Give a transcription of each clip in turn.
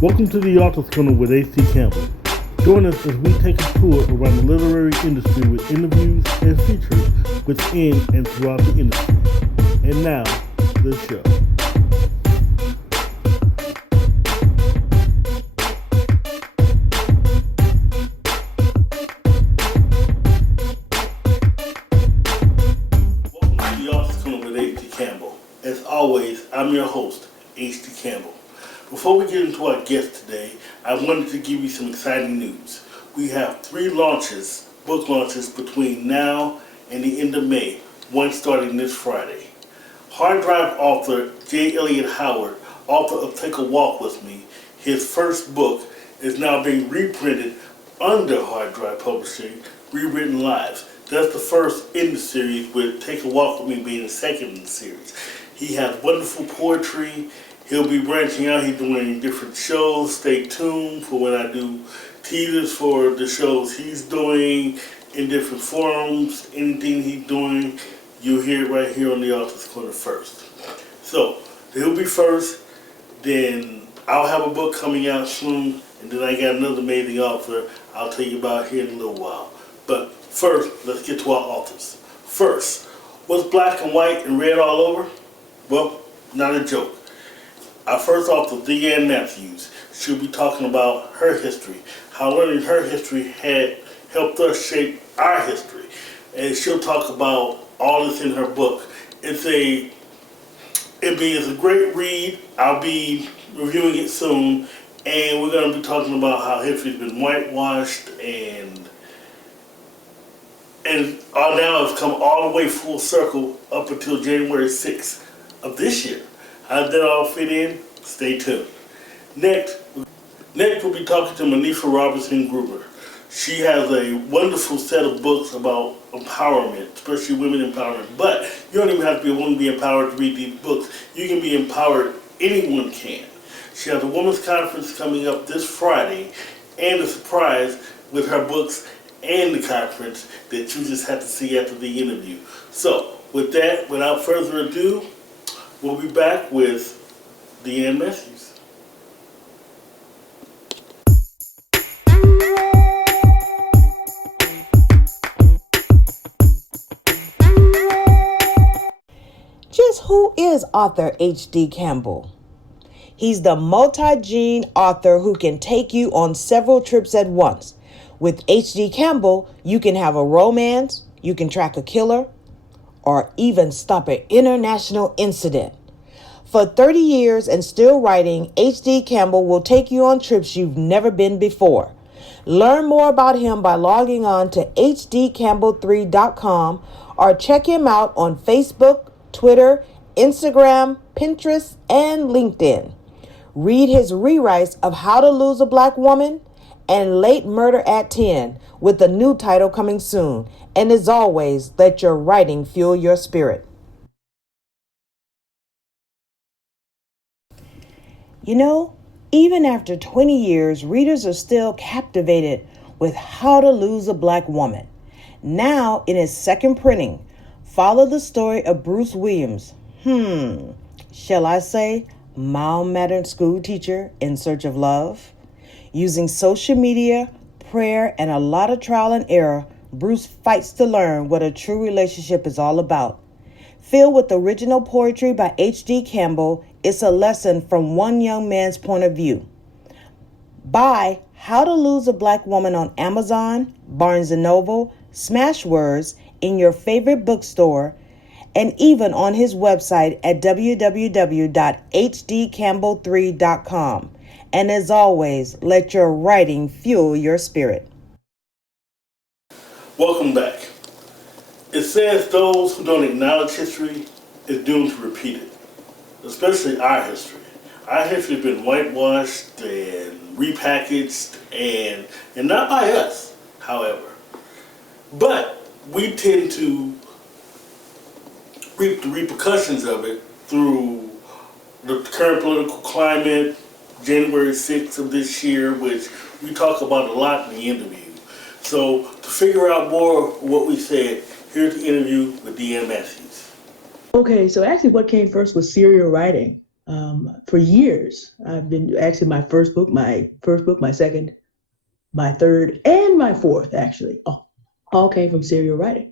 Welcome to the Author's Corner with A.C. Campbell. Join us as we take a tour around the literary industry with interviews and features within and throughout the industry. And now, the show. Welcome to the Author's Corner with A.C. Campbell. As always, I'm your host, A.C. Campbell. Before we get into our guest today, I wanted to give you some exciting news. We have 3 book launches between now and the end of May, one starting this Friday. Hard Drive author J. Elliott Howard, author of Take a Walk With Me, his first book is now being reprinted under Hard Drive Publishing, Rewritten Lives. That's the first in the series, with Take a Walk With Me being the second in the series. He has wonderful poetry. He'll be branching out. He's doing different shows. Stay tuned for when I do teasers for the shows he's doing in different forums. Anything he's doing, you'll hear it right here on the Author's Corner first. So, he'll be first. Then I'll have a book coming out soon. And then I got another amazing author I'll tell you about here in a little while. But first, let's get to our authors. First, what's black and white and red all over? Well, not a joke. Our first author, Deeann D, she'll be talking about her history, how learning her history had helped us shape our history. And she'll talk about all this in her book. It's a great read. I'll be reviewing it soon. And we're going to be talking about how history's been whitewashed and now it's come all the way full circle up until January 6th of this year. How does that all fit in? Stay tuned. Next we'll be talking to Monifa R. She has a wonderful set of books about empowerment, especially women empowerment. But you don't even have to be a woman to be empowered to read these books. You can be empowered. Anyone can. She has a women's conference coming up this Friday and a surprise with her books and the conference that you just have to see after the interview. So, with that, without further ado, we'll be back with Deeann D. Just who is author H.D. Campbell? He's the multi-gene author who can take you on several trips at once. With H.D. Campbell, you can have a romance, you can track a killer, or even stop an international incident. For 30 years and still writing, H.D. Campbell will take you on trips you've never been before. Learn more about him by logging on to hdcampbell3.com or check him out on Facebook, Twitter, Instagram, Pinterest, and LinkedIn. Read his rewrites of How to Lose a Black Woman and Late Murder at 10 with a new title coming soon. And as always, let your writing fuel your spirit. You know, even after 20 years, readers are still captivated with How to Lose a Black Woman. Now, in its second printing, follow the story of Bruce Williams. Shall I say, mild-mannered school teacher in search of love? Using social media, prayer, and a lot of trial and error, Bruce fights to learn what a true relationship is all about. Filled with original poetry by H.D. Campbell, it's a lesson from one young man's point of view. Buy How to Lose a Black Woman on Amazon, Barnes & Noble, Smashwords, in your favorite bookstore, and even on his website at www.hdcampbell3.com. And as always, let your writing fuel your spirit. Welcome back. It says those who don't acknowledge history is doomed to repeat it, especially our history. Our history has been whitewashed and repackaged, and not by us, however. But we tend to reap the repercussions of it through the current political climate, January 6th of this year, which we talk about a lot in the interview. So to figure out more of what we said, here's the interview with Deeann D. Okay, so actually what came first was serial writing. For years. I've been actually my second, my third, and my fourth actually all came from serial writing.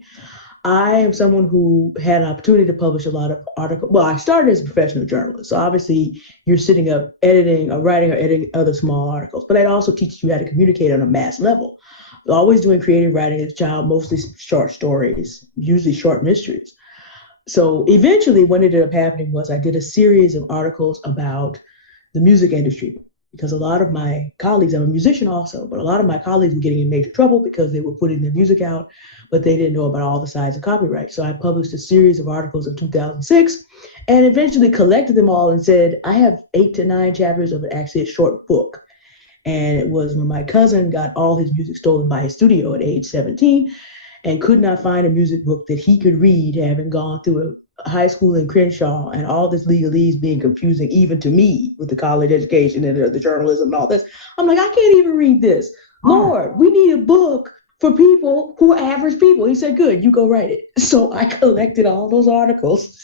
I am someone who had an opportunity to publish a lot of articles. Well, I started as a professional journalist. So obviously you're sitting up editing or writing or editing other small articles, but it also teaches you how to communicate on a mass level. Always doing creative writing as a child, mostly short stories, usually short mysteries. So eventually what ended up happening was I did a series of articles about the music industry because a lot of my colleagues, I'm a musician also, but a lot of my colleagues were getting in major trouble because they were putting their music out, but they didn't know about all the sides of copyright. So I published a series of articles in 2006 and eventually collected them all and said, I have 8 to 9 chapters of actually a short book. And it was when my cousin got all his music stolen by his studio at age 17 and could not find a music book that he could read, having gone through a high school in Crenshaw and all this legalese being confusing even to me with the college education and the journalism and all this. I'm like, I can't even read this. Lord, we need a book for people who are average people. He said, good, you go write it. So I collected all those articles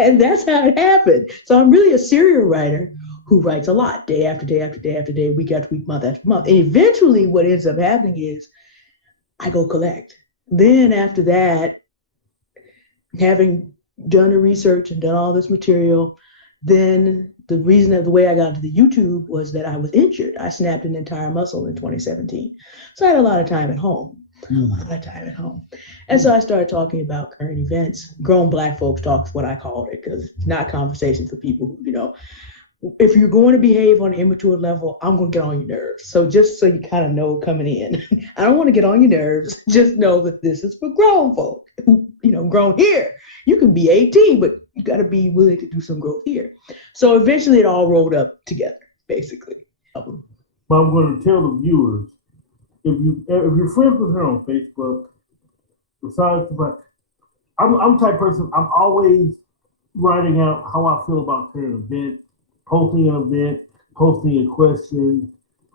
and that's how it happened. So I'm really a serial writer who writes a lot, day after day after day after day, week after week, month after month. And eventually what ends up happening is I go collect. Then after that, having done the research and done all this material, then the reason that the way I got into the YouTube was that I was injured. I snapped an entire muscle in 2017. So I had a lot of time at home. A lot of time at home. And so I started talking about current events. Grown Black folks talk is what I called it, because it's not conversation for people who, if you're going to behave on an immature level, I'm going to get on your nerves. So just so you kind of know coming in, I don't want to get on your nerves. Just know that this is for grown folk, grown here. You can be 18, but you got to be willing to do some growth here. So eventually it all rolled up together, basically. But I'm going to tell the viewers, if you're friends with her on Facebook, besides the fact, I'm the type of person, I'm always writing out how I feel about current events, posting an event, posting a question,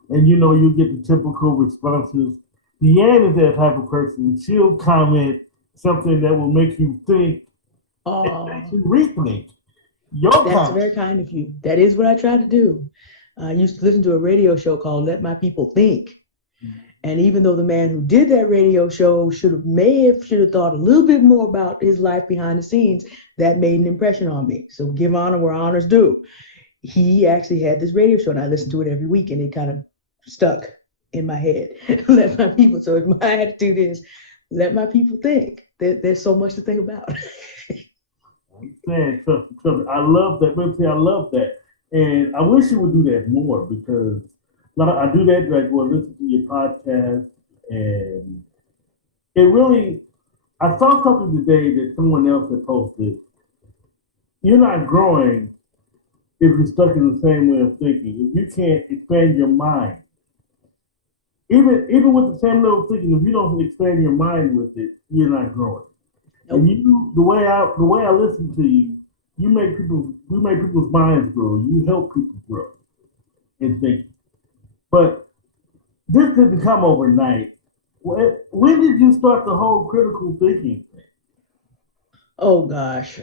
and you get the typical responses. Deann is that type of person. She'll comment something that will make you think, and make you rethink your That's comment. very kind of you. That is what I try to do. I used to listen to a radio show called Let My People Think. And even though the man who did that radio show should have thought a little bit more about his life behind the scenes, that made an impression on me. So give honor where honor's due. He actually had this radio show and I listened to it every week and it kind of stuck in my head. Let my people. So my attitude is let my people think. There's so much to think about. I love that. I love that. And I wish you would do that more because I do that, like, listen to your podcast. And it really, I saw something today that someone else had posted. You're not growing if you're stuck in the same way of thinking. If you can't expand your mind, even with the same level of thinking, if you don't expand your mind with it, you're not growing. Nope. And the way I listen to you, you make people's minds grow. You help people grow in thinking. But this didn't come overnight. When did you start the whole critical thinking thing? Oh gosh.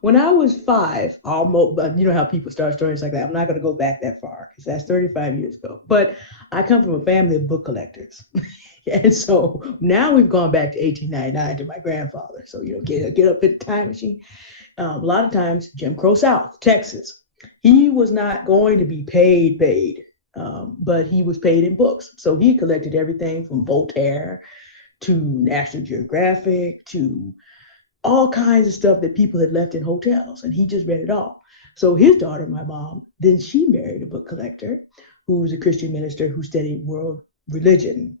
When I was 5, almost, you know how people start stories like that. I'm not going to go back that far because that's 35 years ago. But I come from a family of book collectors. And so now we've gone back to 1899 to my grandfather. So, get up in the time machine. A lot of times, Jim Crow South, Texas, he was not going to be paid, but he was paid in books. So he collected everything from Voltaire to National Geographic to all kinds of stuff that people had left in hotels, and he just read it all. So his daughter, my mom, then she married a book collector who was a Christian minister who studied world religion.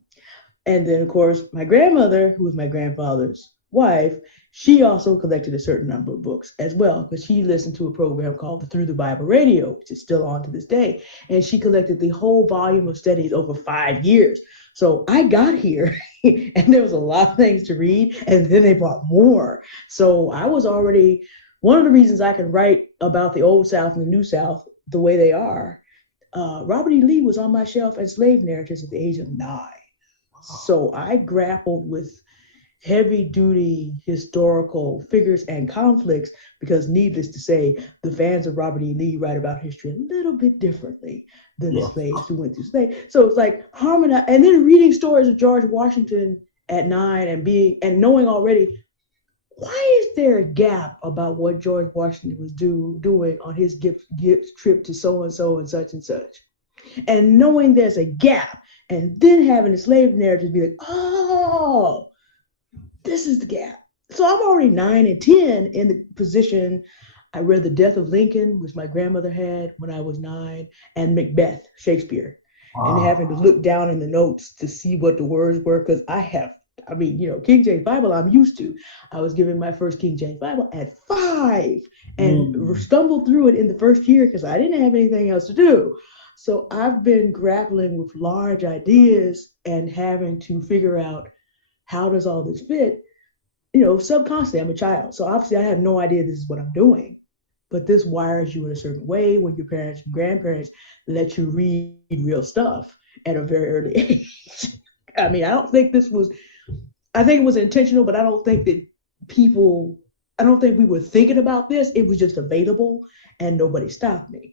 And then, of course, my grandmother, who was my grandfather's wife, she also collected a certain number of books as well, because she listened to a program called the Through the Bible Radio, which is still on to this day. And she collected the whole volume of studies over 5 years. So I got here and there was a lot of things to read, and then they brought more. So I was already, one of the reasons I can write about the Old South and the New South the way they are, Robert E. Lee was on my shelf as slave narratives at the age of 9. So I grappled with heavy duty historical figures and conflicts, because needless to say, the fans of Robert E. Lee write about history a little bit differently than the Yeah. slaves who went through slavery. So it's like harmonize, and then reading stories of George Washington at 9 and knowing already, why is there a gap about what George Washington was doing on his gift trip to so and so and such and such? And knowing there's a gap, and then having the slave narrative be like, oh, this is the gap. So I'm already 9 and 10 in the position. I read The Death of Lincoln, which my grandmother had when I was 9, and Macbeth, Shakespeare, and having to look down in the notes to see what the words were, because King James Bible I'm used to. I was given my first King James Bible at 5 and stumbled through it in the first year because I didn't have anything else to do. So I've been grappling with large ideas and having to figure out, how does all this fit? Subconsciously, I'm a child. So obviously I have no idea this is what I'm doing. But this wires you in a certain way when your parents and grandparents let you read real stuff at a very early age. I mean, I think it was intentional, but I don't think we were thinking about this. It was just available and nobody stopped me.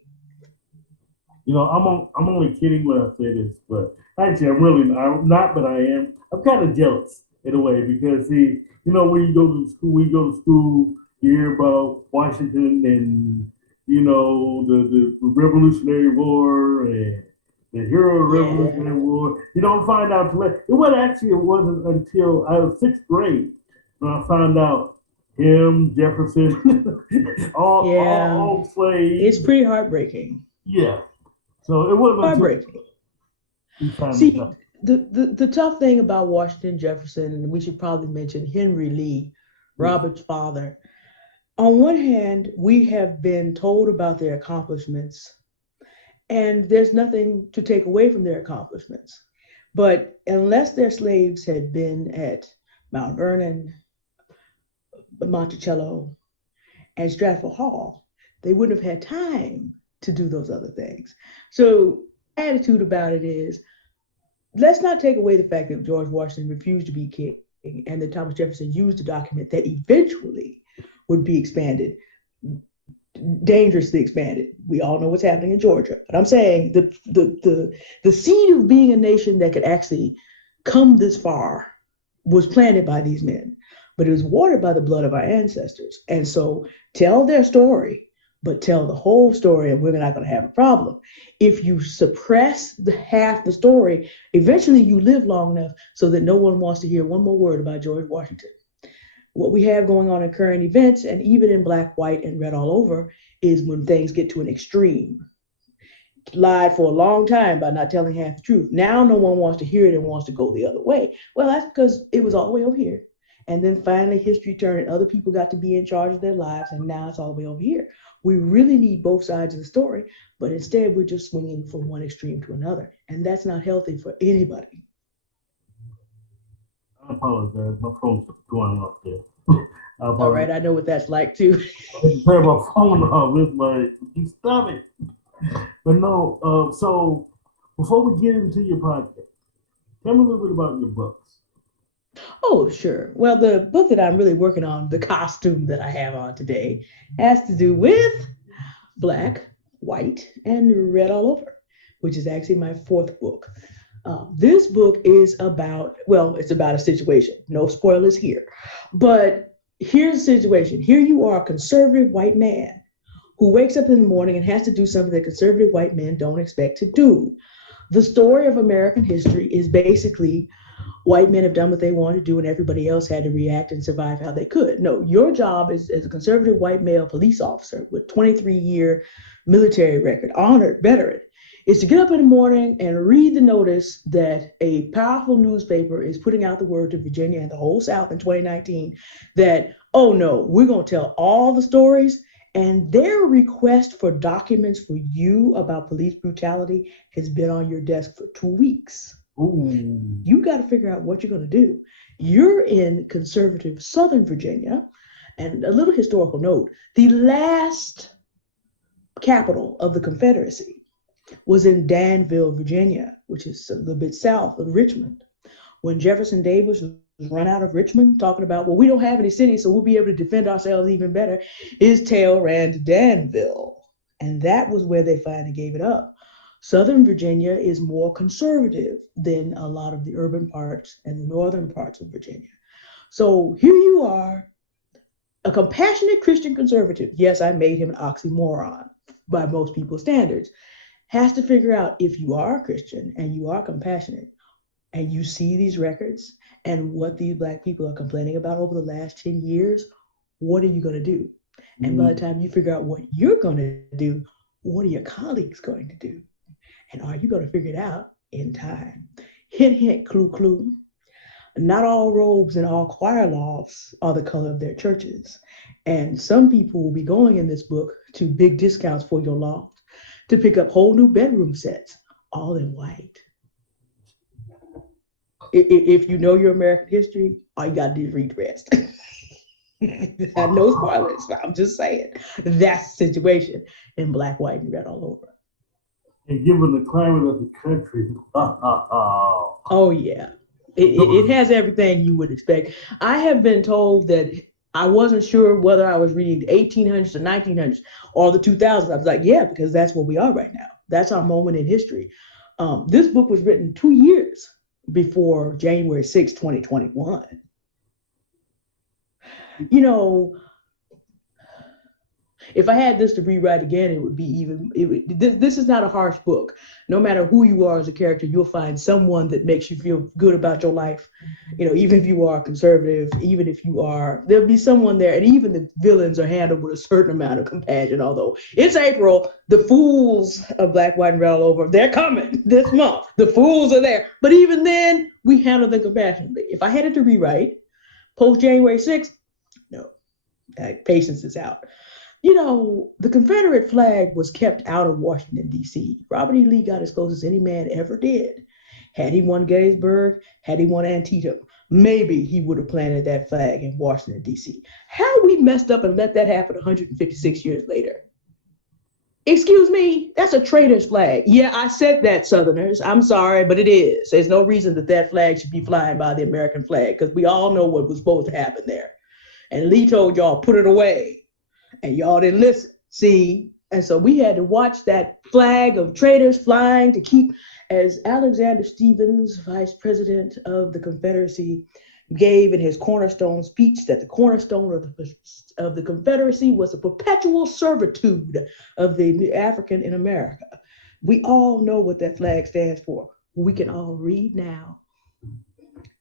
I'm only kidding when I say this, but actually, I'm not, but I am. I'm kind of jealous in a way because when you go to school, you hear about Washington and the Revolutionary War and the hero of the Revolutionary War. You don't find out till it wasn't until I was 6th grade when I found out him, Jefferson, all slaves. It's pretty heartbreaking. Yeah. So it wasn't heartbreaking. See, the tough thing about Washington, Jefferson, and we should probably mention Henry Lee, Robert's father. On one hand, we have been told about their accomplishments, and there's nothing to take away from their accomplishments. But unless their slaves had been at Mount Vernon, Monticello, and Stratford Hall, they wouldn't have had time to do those other things. So my attitude about it is, let's not take away the fact that George Washington refused to be king and that Thomas Jefferson used a document that eventually would be expanded, dangerously expanded. We all know what's happening in Georgia. But I'm saying the seed of being a nation that could actually come this far was planted by these men, but it was watered by the blood of our ancestors. And so tell their story, but tell the whole story, and we're not going to have a problem. If you suppress half the story, eventually you live long enough so that no one wants to hear one more word about George Washington. What we have going on in current events, and even in black, white, and red all over, is when things get to an extreme. Lied for a long time by not telling half the truth. Now no one wants to hear it and wants to go the other way. Well, that's because it was all the way over here. And then finally history turned and other people got to be in charge of their lives, and now it's all the way over here. We really need both sides of the story, but instead we're just swinging from one extreme to another. And that's not healthy for anybody. I apologize. My phone's going off there. All right, I know what that's like too. I turn my phone off. It's like, you stop it. But no, so before we get into your podcast, tell me a little bit about your books. Oh, sure. Well, the book that I'm really working on, the costume that I have on today, has to do with black, white, and red all over, which is actually my 4th book. This book is it's about a situation. No spoilers here. But here's the situation. Here you are, a conservative white man who wakes up in the morning and has to do something that conservative white men don't expect to do. The story of American history is basically white men have done what they wanted to do and everybody else had to react and survive how they could. No, your job as a conservative white male police officer with 23-year military record, honored veteran, is to get up in the morning and read the notice that a powerful newspaper is putting out the word to Virginia and the whole South in 2019 that, oh no, we're going to tell all the stories. And their request for documents for you about police brutality has been on your desk for 2 weeks. Ooh. You got to figure out what you're going to do. You're in conservative Southern Virginia. And a little historical note, the last capital of the Confederacy was in Danville, Virginia, which is a little bit south of Richmond. When Jefferson Davis was run out of Richmond talking about, well, we don't have any cities, so we'll be able to defend ourselves even better, his tail ran to Danville. And that was where they finally gave it up. Southern Virginia is more conservative than a lot of the urban parts and the northern parts of Virginia. So here you are, a compassionate Christian conservative. Yes, I made him an oxymoron by most people's standards. Has to figure out, if you are a Christian and you are compassionate and you see these records and what these Black people are complaining about over the last 10 years, what are you going to do? And by the time you figure out what you're going to do, what are your colleagues going to do? And are you going to figure it out in time? Hint, hint, clue, clue. Not all robes and all choir lofts are the color of their churches. And some people will be going in this book to big discounts for your loft to pick up whole new bedroom sets, all in white. If you know your American history, all you got to do is read the rest. No spoilers, I'm just saying. That's the situation in black, white, and red all over. And given the climate of the country, oh yeah, it has everything you would expect. I have been told that I wasn't sure whether I was reading the 1800s, the 1900s, or the 2000s. I was like, yeah, because that's where we are right now. That's our moment in history. This book was written 2 years before January 6, 2021. You know, if I had this to rewrite again, it would be even, this is not a harsh book. No matter who you are as a character, you'll find someone that makes you feel good about your life. You know, even if you are conservative, even if you are, there'll be someone there, and even the villains are handled with a certain amount of compassion. Although it's April, the fools of Black, White, and Red all over, they're coming this month. The fools are there. But even then, we handle them compassionately. If I had it to rewrite, post January 6th, no, patience is out. You know, the Confederate flag was kept out of Washington, D.C. Robert E. Lee got as close as any man ever did. Had he won Gettysburg, had he won Antietam, maybe he would have planted that flag in Washington, D.C. How we messed up and let that happen 156 years later? Excuse me, that's a traitor's flag. Yeah, I said that, Southerners. I'm sorry, but it is. There's no reason that that flag should be flying by the American flag, because we all know what was supposed to happen there. And Lee told y'all, put it away. And y'all didn't listen, see? And so we had to watch that flag of traitors flying to keep, as Alexander Stephens, Vice President of the Confederacy, gave in his cornerstone speech, that the cornerstone of the Confederacy was the perpetual servitude of the African in America. We all know what that flag stands for. We can all read now.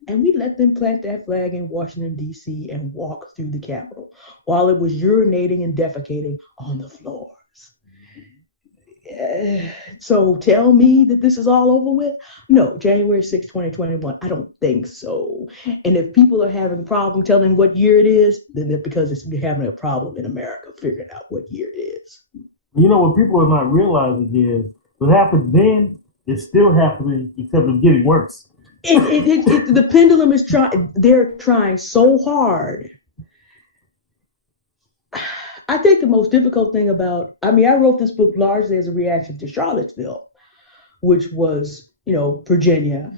And we let them plant that flag in Washington, D.C. and walk through the Capitol while it was urinating and defecating on the floors. So tell me that this is all over with? No, January 6, 2021, I don't think so. And if people are having a problem telling what year it is, then that's because it's having a problem in America figuring out what year it is. You know, what people are not realizing is what happened then is still happening, except it's getting worse. The pendulum is they're trying so hard. I think the most difficult thing about, I wrote this book largely as a reaction to Charlottesville, which was, Virginia.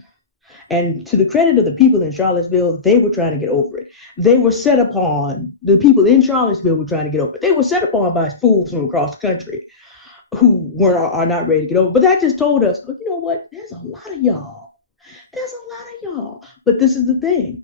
And to the credit of the people in Charlottesville, they were trying to get over it. They were set upon, the people in Charlottesville were trying to get over it. They were set upon by fools from across the country who are not ready to get over it. But that just told us, you know what, there's a lot of y'all. There's a lot of y'all. But this is the thing.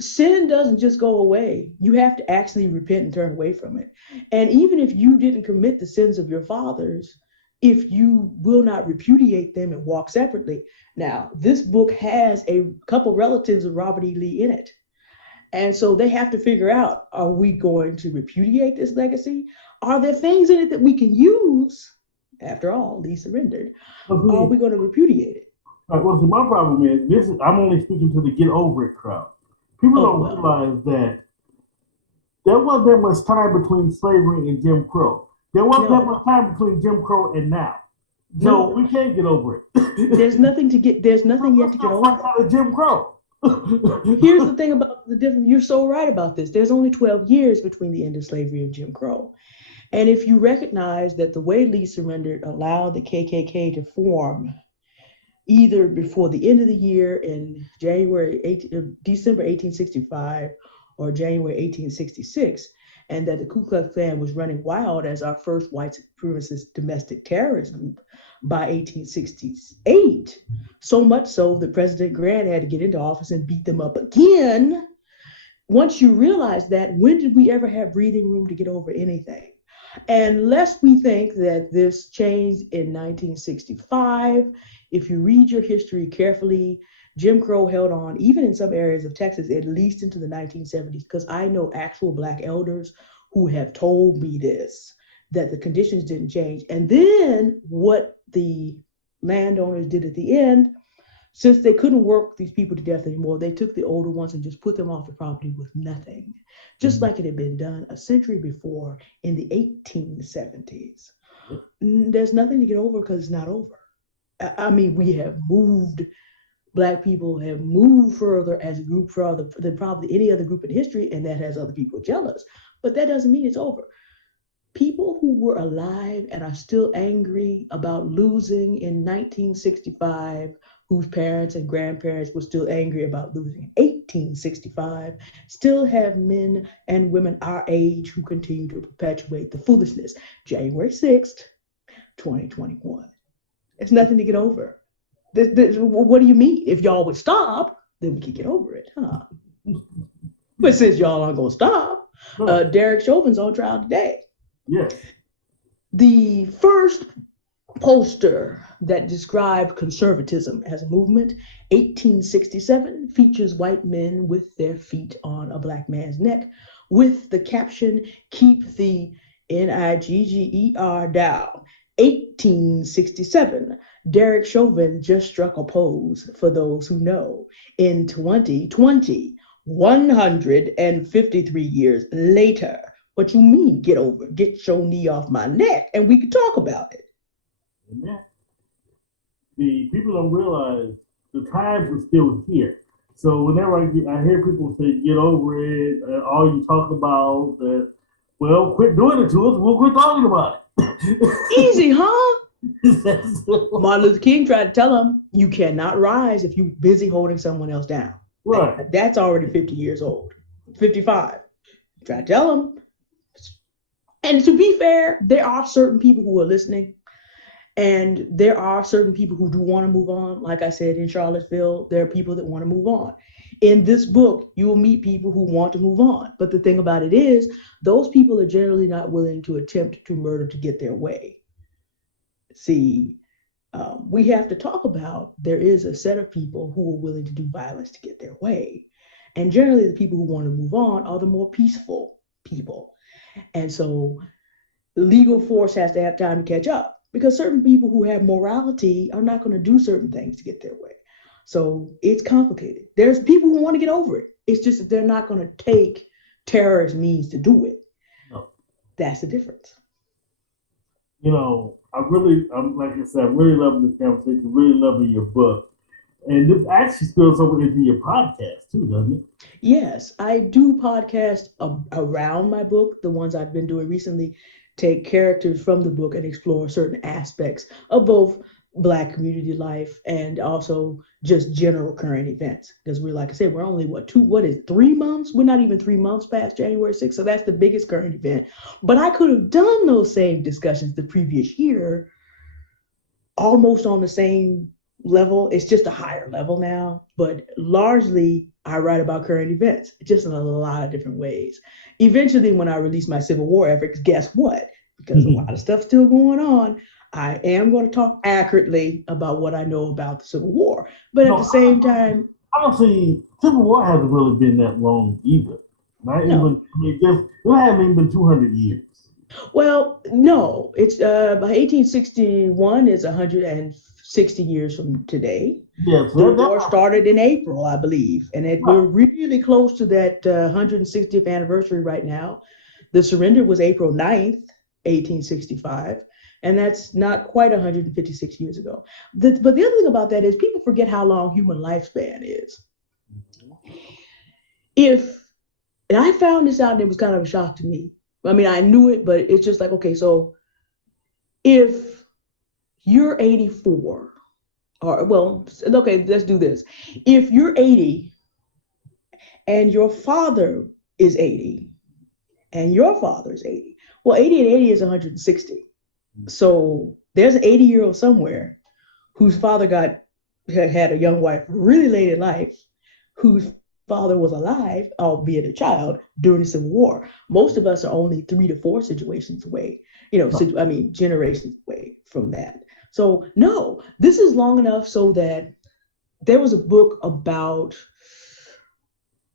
Sin doesn't just go away. You have to actually repent and turn away from it. And even if you didn't commit the sins of your fathers, if you will not repudiate them and walk separately. Now, this book has a couple relatives of Robert E. Lee in it. And so they have to figure out, are we going to repudiate this legacy? Are there things in it that we can use? After all, Lee surrendered. Are we going to repudiate it? Right, well, so my problem is, I'm only speaking to the get over it crowd. People don't realize that there wasn't that much time between slavery and Jim Crow. There wasn't that much time between Jim Crow and now. So we can't get over it. There's nothing yet to get over. Out of Jim Crow. Here's the thing about the difference. You're so right about this. There's only 12 years between the end of slavery and Jim Crow. And if you recognize that the way Lee surrendered allowed the KKK to form, either before the end of the year in December 1865 or January 1866, and that the Ku Klux Klan was running wild as our first white supremacist domestic terrorist group by 1868. So much so that President Grant had to get into office and beat them up again. Once you realize that, when did we ever have breathing room to get over anything? And lest we think that this changed in 1965, if you read your history carefully, Jim Crow held on, even in some areas of Texas, at least into the 1970s, because I know actual Black elders who have told me this, that the conditions didn't change. And then what the landowners did at the end, since they couldn't work these people to death anymore, they took the older ones and just put them off the property with nothing, just like it had been done a century before in the 1870s. There's nothing to get over because it's not over. I mean, we have moved, Black people have moved further as a group further than probably any other group in history, and that has other people jealous. But that doesn't mean it's over. People who were alive and are still angry about losing in 1965, whose parents and grandparents were still angry about losing in 1865, still have men and women our age who continue to perpetuate the foolishness. January 6th, 2021. It's nothing to get over. What do you mean? If y'all would stop, then we could get over it, huh? But since y'all aren't going to stop, Derek Chauvin's on trial today. Yes. The first poster that described conservatism as a movement, 1867, features white men with their feet on a Black man's neck with the caption, "Keep the NIGGER down." 1867, Derek Chauvin just struck a pose, for those who know. In 2020, 153 years later, what you mean, get over it? Get your knee off my neck and we can talk about it. Amen. The people don't realize the times are still here. So whenever I hear people say, get over it, all you talk about, well, quit doing it to us, we'll quit talking about it. Easy, huh? Martin Luther King tried to tell him, you cannot rise if you're busy holding someone else down. Right. That's already 50 years old, 55. Try to tell him. And to be fair, there are certain people who are listening, and there are certain people who do want to move on. Like I said, in Charlottesville, there are people that want to move on. In this book, you will meet people who want to move on. But the thing about it is, those people are generally not willing to attempt to murder to get their way. See, we have to talk about, there is a set of people who are willing to do violence to get their way. And generally, the people who want to move on are the more peaceful people. And so legal force has to have time to catch up, because certain people who have morality are not going to do certain things to get their way. So it's complicated. There's people who want to get over it. It's just that they're not going to take terrorist means to do it. No. That's the difference. You know, like I said, I'm really loving this conversation, really loving your book. And this actually spills over into your podcast too, doesn't it? Yes, I do podcasts around my book. The ones I've been doing recently take characters from the book and explore certain aspects of both Black community life and also just general current events. Because we're, like I said, we're only 3 months? We're not even 3 months past January 6th. So that's the biggest current event. But I could have done those same discussions the previous year, almost on the same level. It's just a higher level now, but largely I write about current events, just in a lot of different ways. Eventually, when I release my Civil War efforts, guess what? Because a lot of stuff's still going on, I am going to talk accurately about what I know about the Civil War. But at the same time, I don't see, Civil War hasn't really been that long either. Not no. even, it hasn't even been 200 years. Well, no, it's by 1861 is 160 years from today. Yes, the war started in April, I believe, and we're really close to that 160th anniversary right now. The surrender was April 9th, 1865, and that's not quite 156 years ago. But the other thing about that is people forget how long human lifespan is. And I found this out, and it was kind of a shock to me. I mean, I knew it, but it's just like, okay, so if you're 84 Or, well, okay, let's do this. If you're 80 and your father is 80 and your father is 80, well, 80 and 80 is 160. So there's an 80-year-old somewhere whose father had a young wife really late in life, whose father was alive, albeit a child, during the Civil War. Most of us are only 3 to 4 situations away, generations away from that. So no, this is long enough so that there was a book about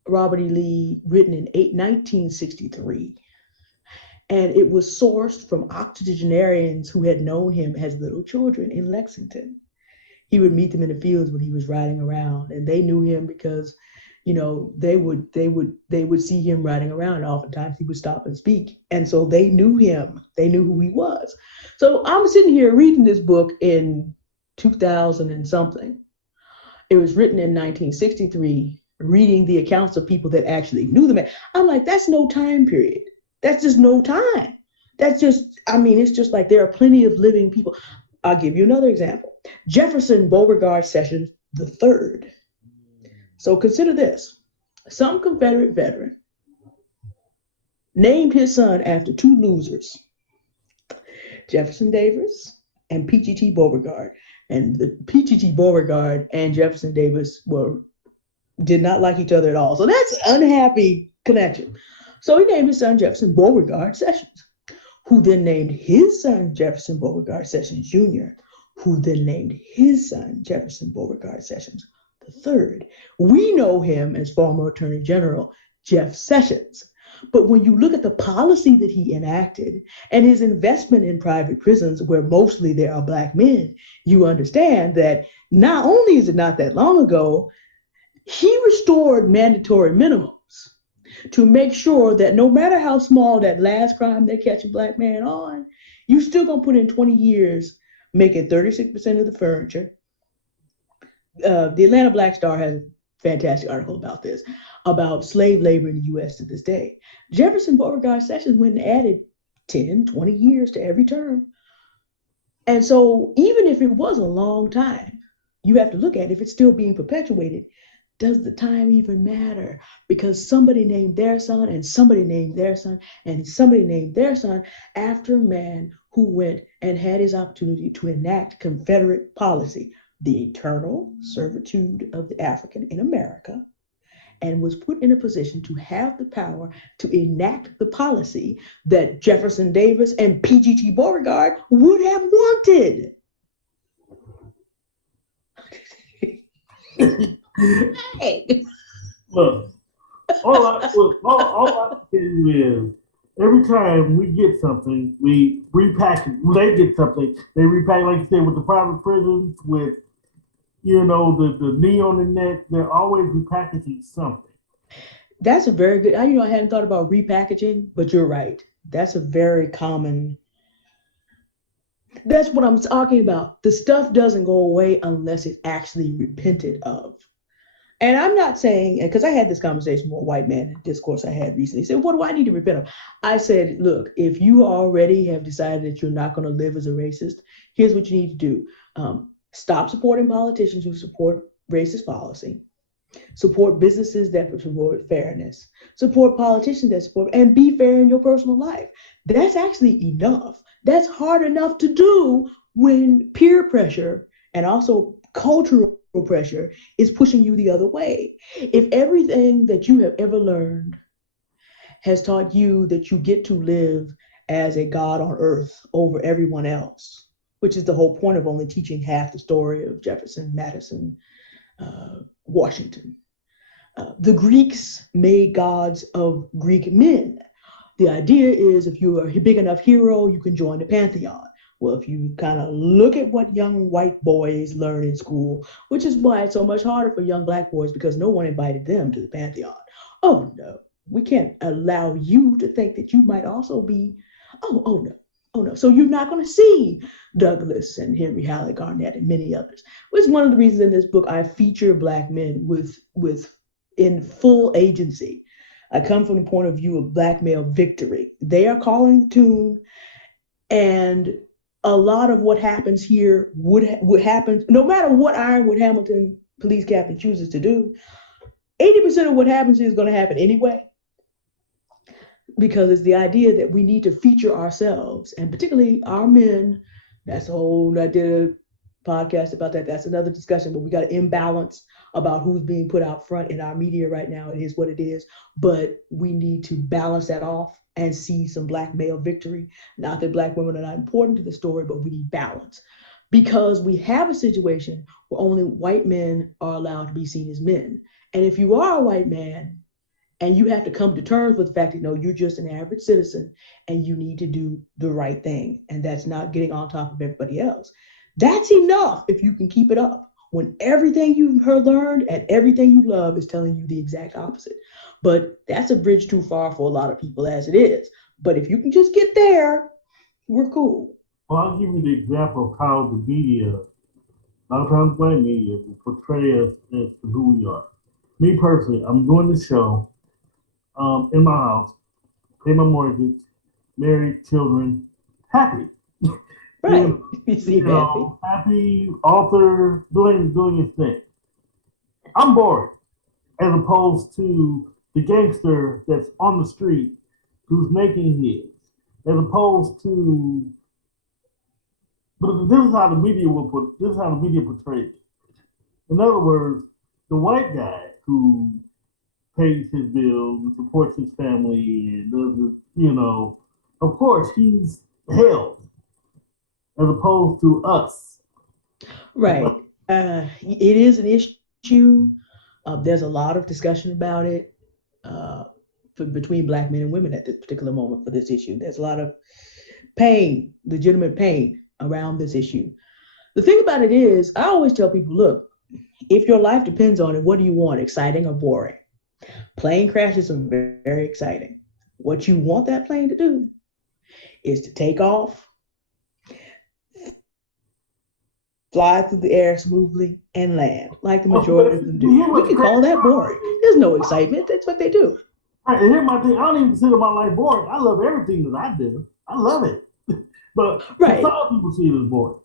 Robert E. Lee written in 1963, and it was sourced from octogenarians who had known him as little children in Lexington. He would meet them in the fields when he was riding around, and they knew him because, they would see him riding around, and oftentimes he would stop and speak, and so they knew him. They knew who he was. So I'm sitting here reading this book in 2000 and something. It was written in 1963. Reading the accounts of people that actually knew the man, I'm like, that's no time period. That's just no time. It's just like there are plenty of living people. I'll give you another example. Jefferson Beauregard Sessions III. So consider this. Some Confederate veteran named his son after 2 losers, Jefferson Davis and P.G.T. Beauregard. And the P.G.T. Beauregard and Jefferson Davis did not like each other at all. So that's an unhappy connection. So he named his son Jefferson Beauregard Sessions, who then named his son Jefferson Beauregard Sessions Jr., who then named his son Jefferson Beauregard Sessions III. We know him as former Attorney General Jeff Sessions. But when you look at the policy that he enacted and his investment in private prisons, where mostly there are Black men, you understand that not only is it not that long ago, he restored mandatory minimums to make sure that no matter how small that last crime they catch a Black man on, you still gonna put in 20 years making 36% of the furniture. The Atlanta Black Star has a fantastic article about this, about slave labor in the U.S. to this day. Jefferson Beauregard Sessions went and added 10, 20 years to every term. And so even if it was a long time, you have to look at if it's still being perpetuated. Does the time even matter? Because somebody named their son and somebody named their son and somebody named their son after a man who went and had his opportunity to enact Confederate policy, the eternal servitude of the African in America, and was put in a position to have the power to enact the policy that Jefferson Davis and P.G.T. Beauregard would have wanted. Hey. Look, all I can tell you is every time we get something, we repackage. When they get something, they repack, like you said, with the private prisons, with the knee on the neck. They're always repackaging something. That's a very good. I hadn't thought about repackaging, but you're right. That's a very common. That's what I'm talking about. The stuff doesn't go away unless it's actually repented of. And I'm not saying, because I had this conversation with a white man in discourse I had recently. He said, what do I need to repent of? I said, look, if you already have decided that you're not going to live as a racist, here's what you need to do. Stop supporting politicians who support racist policy. Support businesses that support fairness. Support politicians that support, and be fair in your personal life. That's actually enough. That's hard enough to do when peer pressure and also cultural pressure is pushing you the other way. If everything that you have ever learned has taught you that you get to live as a God on earth over everyone else, which is the whole point of only teaching half the story of Jefferson, Madison, Washington. The Greeks made gods of Greek men. The idea is if you're a big enough hero, you can join the pantheon. Well, if you kind of look at what young white boys learn in school, which is why it's so much harder for young Black boys, because no one invited them to the pantheon. Oh no, we can't allow you to think that you might also be, oh no. So you're not going to see Douglass and Henry Hallett Garnett and many others. Which is one of the reasons in this book I feature Black men in full agency. I come from the point of view of Black male victory. They are calling the tune, and a lot of what happens here would happen no matter what Ironwood Hamilton police captain chooses to do. 80% of what happens is going to happen anyway, because it's the idea that we need to feature ourselves, and particularly our men. That's a whole, I did a podcast about that. That's another discussion, but we got an imbalance about who's being put out front in our media right now. It is what it is, but we need to balance that off and see some Black male victory. Not that Black women are not important to the story, but we need balance, because we have a situation where only white men are allowed to be seen as men. And if you are a white man and you have to come to terms with the fact that no, you're just an average citizen and you need to do the right thing, and that's not getting on top of everybody else, that's enough if you can keep it up when everything you've learned and everything you love is telling you the exact opposite. But that's a bridge too far for a lot of people as it is. But if you can just get there, we're cool. Well, I'll give you the example of how the media, a lot of times white media, will portray us as to who we are. Me personally, I'm doing the show in my house, pay my mortgage, married, children, happy. Right. You seem happy. Happy, author, doing his thing. I'm bored, as opposed to the gangster that's on the street who's making his, as opposed to. But this is how the media this is how the media portrays it. In other words, the white guy who pays his bills and supports his family and does his, of course he's held, as opposed to us. Right. It is an issue. There's a lot of discussion about it between Black men and women at this particular moment for this issue. There's a lot of pain, legitimate pain around this issue. The thing about it is, I always tell people, look, if your life depends on it, what do you want, exciting or boring? Plane crashes are very, very exciting. What you want that plane to do is to take off, fly through the air smoothly, and land, like the majority of them do. We can call that boring. There's no excitement. That's what they do. Right, and here's my thing. I don't even consider my life boring. I love everything that I do. I love it. But right. Some people see it as boring.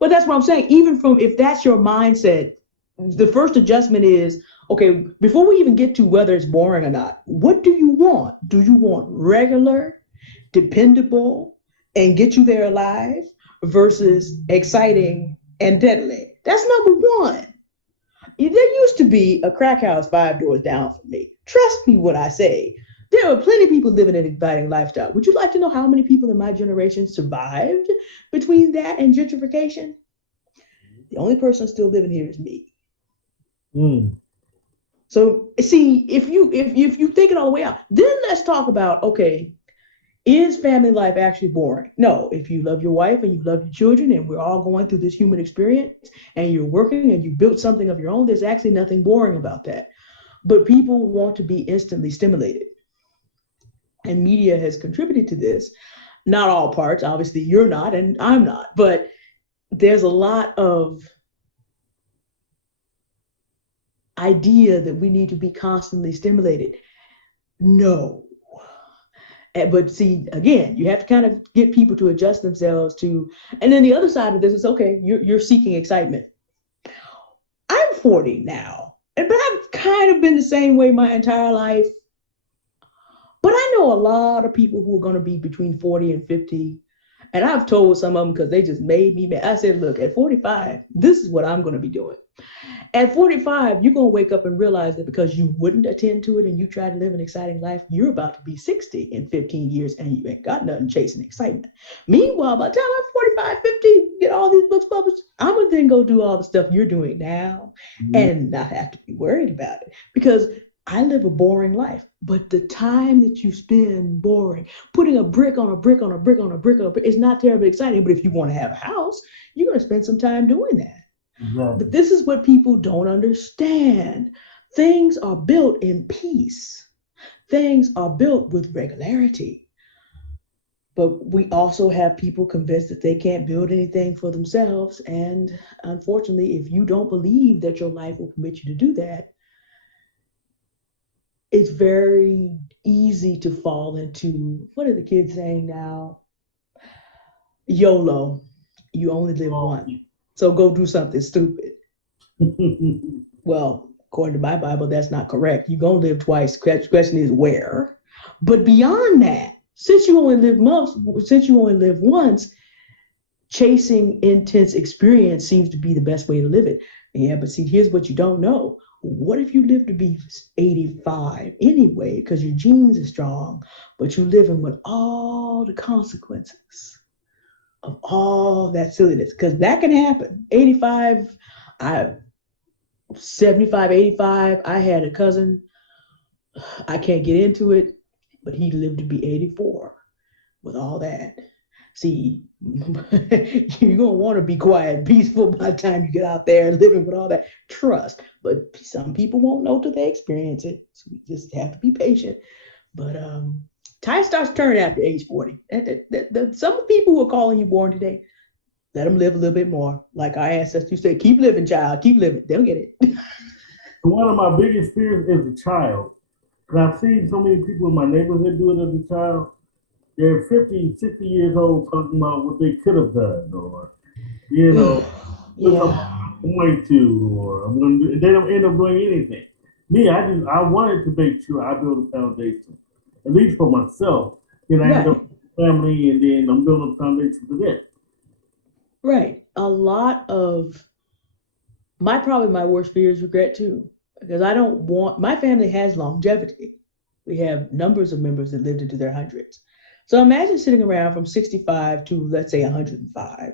But that's what I'm saying. Even if that's your mindset, the first adjustment is, okay, before we even get to whether it's boring or not, what do you want? Do you want regular, dependable, and get you there alive versus exciting and deadly? That's number one. There used to be a crack house 5 doors down from me. Trust me when I say, there are plenty of people living an exciting lifestyle. Would you like to know how many people in my generation survived between that and gentrification? The only person still living here is me. Mm. So see, if you think it all the way out, then let's talk about, okay, is family life actually boring? No, if you love your wife and you love your children and we're all going through this human experience and you're working and you built something of your own, there's actually nothing boring about that. But people want to be instantly stimulated. And media has contributed to this. Not all parts, obviously you're not and I'm not, but there's a lot of idea that we need to be constantly stimulated. No. But see, again, you have to kind of get people to adjust themselves to, and then the other side of this is, okay, you're seeking excitement. I'm 40 now, but I've kind of been the same way my entire life. But I know a lot of people who are going to be between 40 and 50. And I've told some of them because they just made me mad. I said, look, at 45, this is what I'm going to be doing. At 45, you're going to wake up and realize that because you wouldn't attend to it and you try to live an exciting life, you're about to be 60 in 15 years and you ain't got nothing chasing excitement. Meanwhile, by the time I'm 45, 50, get all these books published, I'm going to then go do all the stuff you're doing now and not have to be worried about it, because I live a boring life. But the time that you spend boring, putting a brick on a brick on a brick on a brick on a brick, is not terribly exciting. But if you want to have a house, you're going to spend some time doing that. Exactly. But this is what people don't understand. Things are built in peace. Things are built with regularity. But we also have people convinced that they can't build anything for themselves. And unfortunately, if you don't believe that your life will permit you to do that, it's very easy to fall into, what are the kids saying now? YOLO, you only live once. So go do something stupid. Well, according to my Bible, that's not correct. You're going to live twice. The question is where. But beyond that, since you only live once, chasing intense experience seems to be the best way to live it. Yeah, but see, here's what you don't know. What if you live to be 85 anyway, because your genes are strong, but you're living with all the consequences of all that silliness? Because that can happen. 85, I 75, 85. I had a cousin, I can't get into it, but he lived to be 84 with all that. See, you're gonna want to be quiet and peaceful by the time you get out there living with all that trust. But some people won't know till they experience it. So we just have to be patient. But time starts turning after age 40. Some people who are calling you born today, let them live a little bit more. Like our ancestors say, keep living, child, keep living. They'll get it. One of my biggest fears is a child. Because I've seen so many people in my neighborhood do it as a child. They're 50, 60 years old talking about what they could have done, or, look, I'm Yeah. going to, or I'm going to do, they don't end up doing anything. Me, I wanted to make sure I build a foundation, at least for myself. Then I end Right. up with family, and then I'm building a foundation for them. Right. A lot of probably my worst fear is regret too, because I don't want my family has longevity. We have numbers of members that lived into their hundreds. So imagine sitting around from 65 to let's say 105,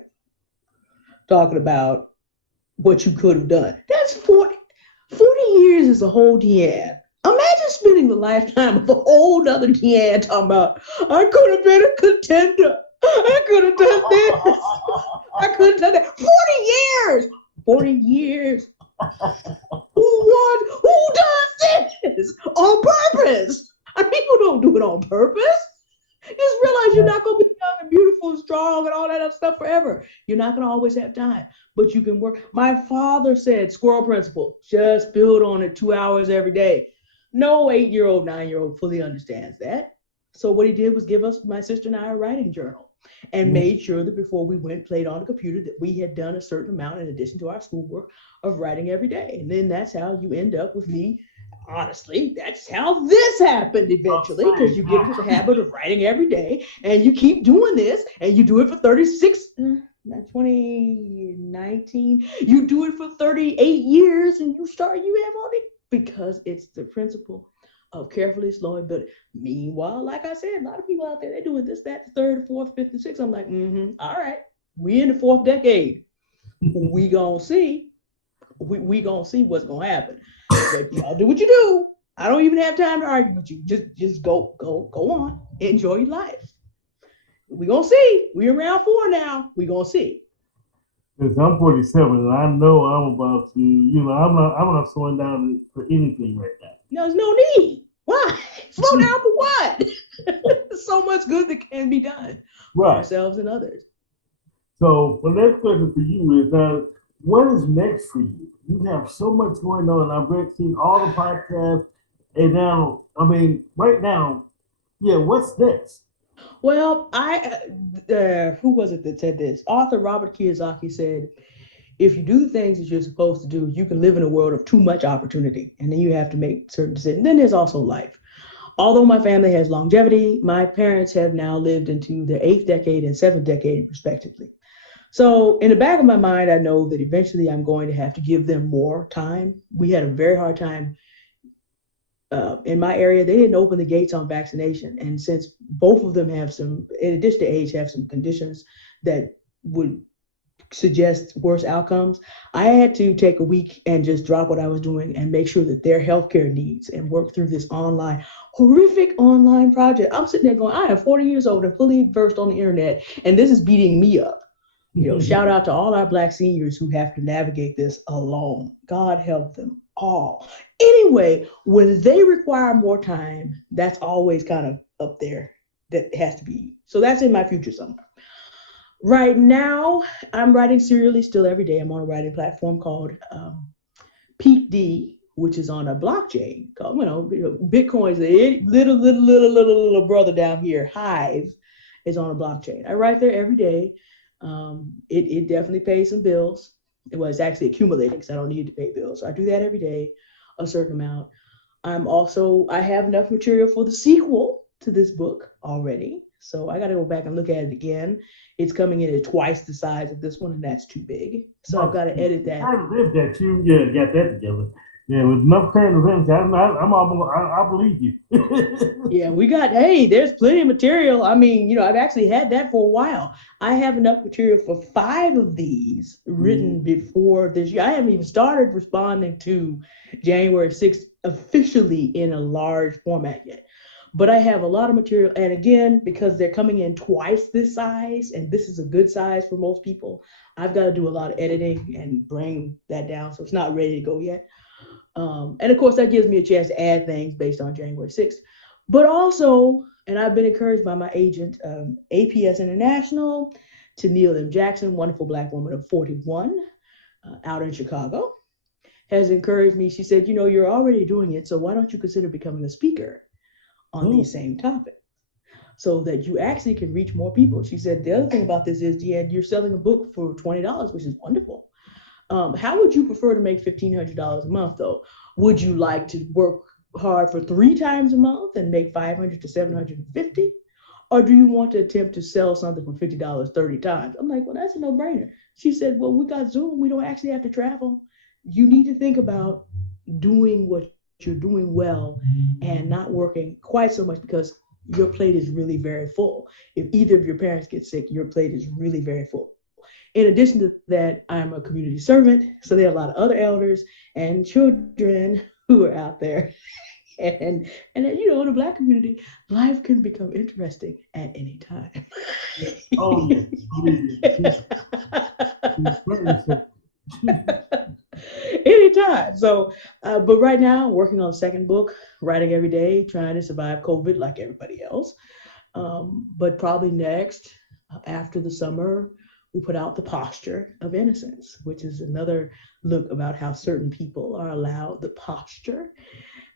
talking about what you could have done. That's 40 years is a whole Deann. Imagine spending the lifetime of a whole other Deann talking about, I could have been a contender. I could have done this. I could have done that. 40 years. 40 years. Who does this on purpose? And people don't do it on purpose. Just realize you're not going to be young and beautiful and strong and all that other stuff forever. You're not going to always have time, but you can work. My father said, squirrel principle, just build on it 2 hours every day. No 8-year-old, 9-year-old fully understands that. So what he did was give us, my sister and I, a writing journal, and made sure that before we went played on the computer that we had done a certain amount in addition to our schoolwork of writing every day. And then that's how you end up with me. Honestly, that's how this happened eventually, because you get into the habit of writing every day and you keep doing this and you do it for 2019, you do it for 38 years and you have all the, because it's the principle of carefully slowing building. Meanwhile, like I said, a lot of people out there, they're doing this, that, the third, fourth, fifth, and sixth. I'm like, all right, we in the fourth decade. We gonna see. We gonna see what's gonna happen. But y'all do what you do. I don't even have time to argue with you. Just go on. Enjoy your life. We gonna see. We around 4 now. We gonna see. Because I'm 47, and I know I'm about to, I'm not slowing down for anything right now. No, there's no need. Why? Slow down for what? So much good that can be done for ourselves and others. So the next question for you is, what is next for you? You have so much going on. I've seen all the podcasts, and now, right now, what's next? Well, who was it that said this? Author Robert Kiyosaki said, if you do things that you're supposed to do, you can live in a world of too much opportunity, and then you have to make certain decisions. Then there's also life. Although my family has longevity, my parents have now lived into their 8th decade and 7th decade, respectively. So in the back of my mind, I know that eventually I'm going to have to give them more time. We had a very hard time in my area. They didn't open the gates on vaccination. And since both of them have some, in addition to age, have some conditions that would suggest worse outcomes, I had to take a week and just drop what I was doing and make sure that their healthcare needs and work through this horrific online project. I'm sitting there going, I am 40 years old and fully versed on the internet, and this is beating me up. Shout out to all our Black seniors who have to navigate this alone. God help them all. Anyway, when they require more time, that's always kind of up there. That has to be. So that's in my future somewhere. Right now, I'm writing serially still every day. I'm on a writing platform called Peak D, which is on a blockchain called, Bitcoin's a little brother down here, Hive. is on a blockchain. I write there every day. It definitely pays some bills. Well, it's actually accumulating because I don't need to pay bills. So I do that every day, a certain amount. I have enough material for the sequel to this book already. So I got to go back and look at it again. It's coming in at twice the size of this one, and that's too big. So I've got to edit that. I live that you got that together. Yeah, with enough current events, I'm almost, I believe you. Yeah, hey, there's plenty of material. I mean, I've actually had that for a while. I have enough material for 5 of these written before this year. I haven't even started responding to January 6th officially in a large format yet. But I have a lot of material. And again, because they're coming in twice this size, and this is a good size for most people, I've got to do a lot of editing and bring that down. So it's not ready to go yet. And of course, that gives me a chance to add things based on January 6th. But also, and I've been encouraged by my agent, APS International, to Neil M. Jackson, wonderful Black woman of 41, out in Chicago, has encouraged me. She said, you're already doing it, so why don't you consider becoming a speaker on these same topics so that you actually can reach more people? She said, the other thing about this is, Deann, you're selling a book for $20, which is wonderful. How would you prefer to make $1,500 a month, though? Would you like to work hard for 3 times a month and make $500 to $750? Or do you want to attempt to sell something for $50 30 times? I'm like, well, that's a no-brainer. She said, well, we got Zoom. We don't actually have to travel. You need to think about doing what you're doing well and not working quite so much, because your plate is really very full. If either of your parents get sick, your plate is really very full. In addition to that, I'm a community servant, so there are a lot of other elders and children who are out there. And in the Black community, life can become interesting at any time. Oh yeah, Anytime. So, but right now, working on a second book, writing every day, trying to survive COVID like everybody else. But probably next, after the summer, we put out The Posture of Innocence, which is another look about how certain people are allowed the posture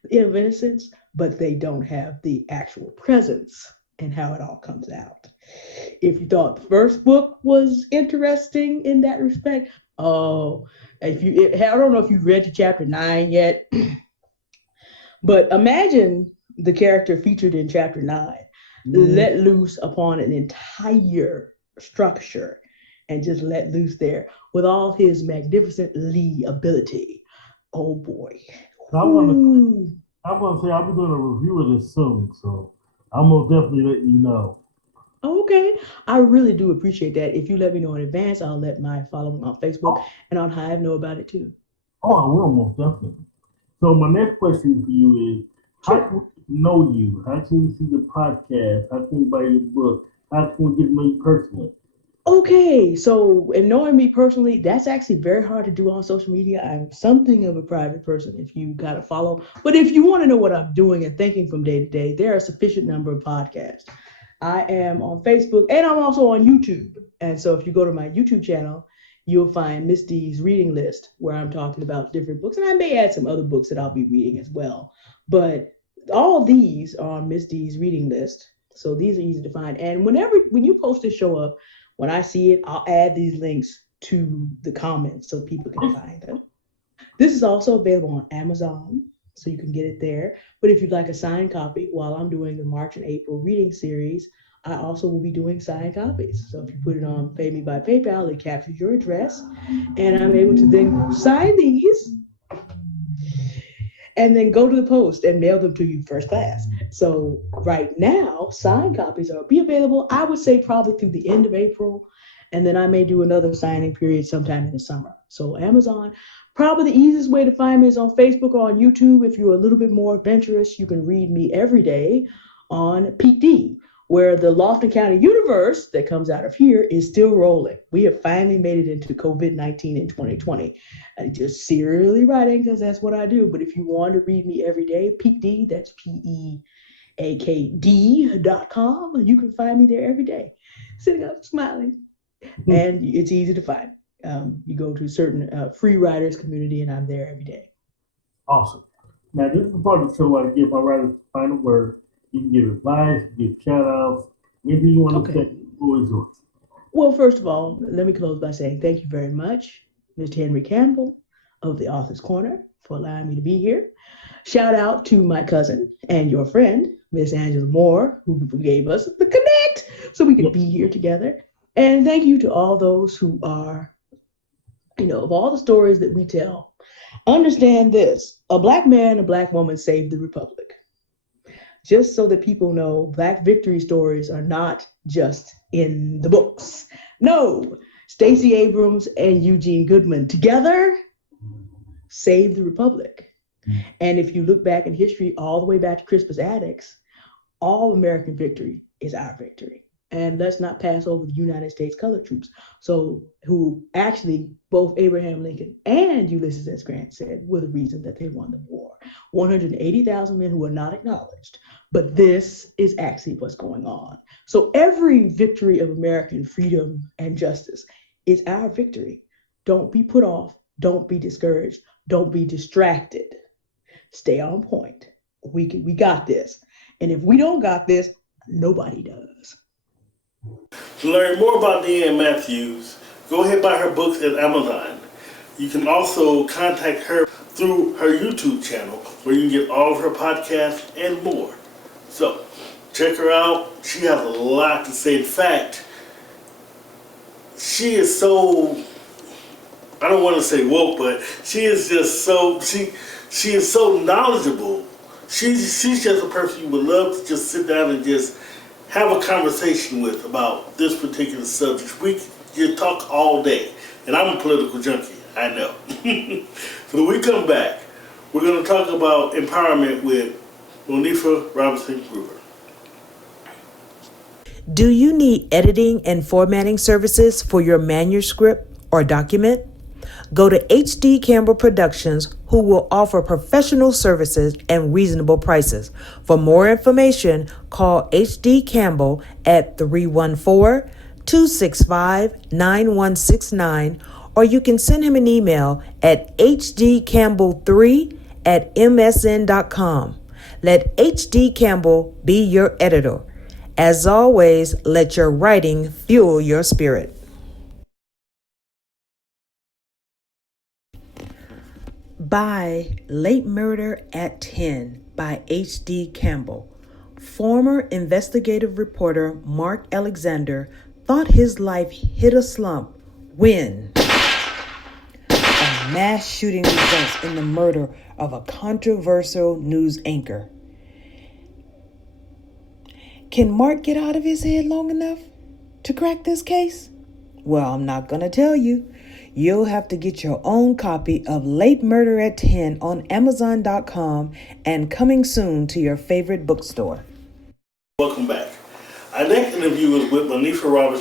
of innocence, but they don't have the actual presence, and how it all comes out. If you thought the first book was interesting in that respect, I don't know if you've read to chapter 9 yet, but imagine the character featured in chapter 9 let loose upon an entire structure and just let loose there with all his magnificent Lee ability. Oh boy. I'm gonna say I'll be doing a review of this soon, so I'm gonna definitely let you know. Okay, I really do appreciate that. If you let me know in advance, I'll let my following on Facebook and on Hive know about it too. Oh, I will most definitely. So my next question for you is, how can we know you? How can we see the podcast? How can we buy your book? How can we get to know you personally? Okay, so in knowing me personally, that's actually very hard to do on social media. I'm something of a private person if you got to follow. But if you want to know what I'm doing and thinking from day to day, there are a sufficient number of podcasts. I am on Facebook and I'm also on YouTube. And so if you go to my YouTube channel, you'll find Miss D's reading list where I'm talking about different books. And I may add some other books that I'll be reading as well. But all of these are on Miss D's reading list. So these are easy to find. And when you post this show up, when I see it, I'll add these links to the comments so people can find them. This is also available on Amazon, so you can get it there. But if you'd like a signed copy, while I'm doing the March and April reading series, I also will be doing signed copies. So if you put it on Pay Me by PayPal, it captures your address, and I'm able to then sign these and then go to the post and mail them to you first class. So right now, signed copies are be available, I would say probably through the end of April. And then I may do another signing period sometime in the summer. So Amazon, probably the easiest way to find me is on Facebook or on YouTube. If you're a little bit more adventurous, you can read me every day on Pete D, where the Lofton County universe that comes out of here is still rolling. We have finally made it into COVID-19 in 2020. I'm just serially writing because that's what I do. But if you want to read me every day, Pete D, that's PEAKD.com. You can find me there every day, sitting up smiling. And it's easy to find. You go to a certain free writers community, and I'm there every day. Awesome. Now, this is the part of the show where I give my writers the final word. You can give advice, give shout outs, Anything you want to Okay. say? The floor is yours. Well, first of all, let me close by saying thank you very much, Mr. Henry Campbell of the Author's Corner, for allowing me to be here. Shout out to my cousin and your friend, Miss Angela Moore, who gave us the connect so we Yeah. could be here together. And thank you to all those who are, of all the stories that we tell. Understand this: a Black man, a Black woman saved the Republic. Just so that people know, Black victory stories are not just in the books. No, Stacey Abrams and Eugene Goodman together saved the Republic. And if you look back in history, all the way back to Crispus Attucks, all American victory is our victory. And let's not pass over the United States colored troops. So, who actually both Abraham Lincoln and Ulysses S. Grant said were the reason that they won the war. 180,000 men who were not acknowledged. But this is actually what's going on. So, every victory of American freedom and justice is our victory. Don't be put off. Don't be discouraged. Don't be distracted. Stay on point. We got this. And if we don't got this, nobody does. To learn more about Deann Matthews, go ahead and buy her books at Amazon. You can also contact her through her YouTube channel where you can get all of her podcasts and more. So, check her out. She has a lot to say. In fact, she is so, I don't want to say woke, but she is just so, she is so knowledgeable. She's just a person you would love to just sit down and just have a conversation with about this particular subject. We just talk all day. And I'm a political junkie, I know. So when we come back, we're going to talk about empowerment with Monifa R. Do you need editing and formatting services for your manuscript or document? Go to HD Campbell Productions, who will offer professional services and reasonable prices. For more information, call HD Campbell at 314-265-9169, or you can send him an email at hdcampbell3@msn.com. Let HD Campbell be your editor. As always, let your writing fuel your spirit. By Late Murder at 10 by H.D. Campbell. Former investigative reporter Mark Alexander thought his life hit a slump when a mass shooting results in the murder of a controversial news anchor. Can Mark get out of his head long enough to crack this case? Well, I'm not going to tell you. You'll have to get your own copy of Late Murder at 10 on Amazon.com and coming soon to your favorite bookstore. Welcome back. Our next interview is with Monifa R.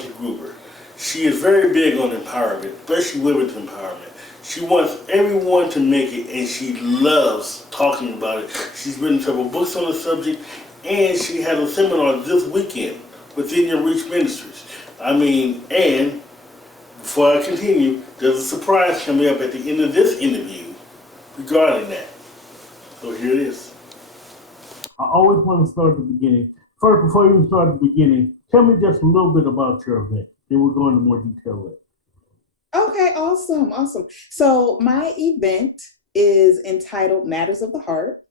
She is very big on empowerment, especially women's empowerment. She wants everyone to make it, and she loves talking about it. She's written several books on the subject, and she has a seminar this weekend within Your Reach Ministries. And before I continue, there's a surprise coming up at the end of this interview regarding that. So here it is. I always want to start at the beginning. First, before you start at the beginning, tell me just a little bit about your event. Then we'll go into more detail later. Okay, awesome. So my event is entitled Matters of the Heart,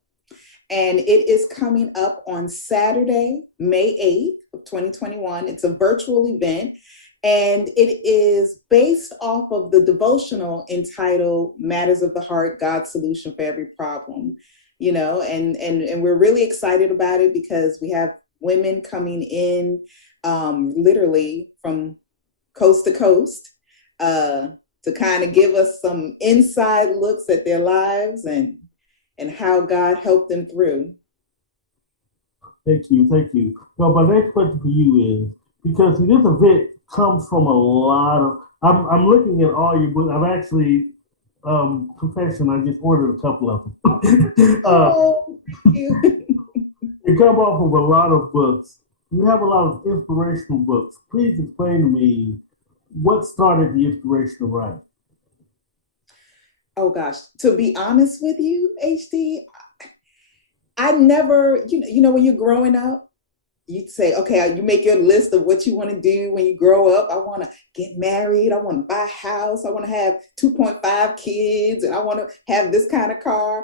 and it is coming up on Saturday, May 8th of 2021. It's a virtual event, and it is based off of the devotional entitled Matters of the Heart, God's Solution for Every Problem. And we're really excited about it because we have women coming in literally from coast to coast to kind of give us some inside looks at their lives and how God helped them through. Thank you. Well, my next question for you is, because this event comes from a lot of, I'm looking at all your books. I've actually, confession, I just ordered a couple of them. Thank you. They come off of a lot of books. You have a lot of inspirational books. Please explain to me what started the inspiration of writing. Oh gosh, to be honest with you, HD, I never, when you're growing up, you say, okay, you make your list of what you want to do when you grow up. I want to get married. I want to buy a house. I want to have 2.5 kids, and I want to have this kind of car.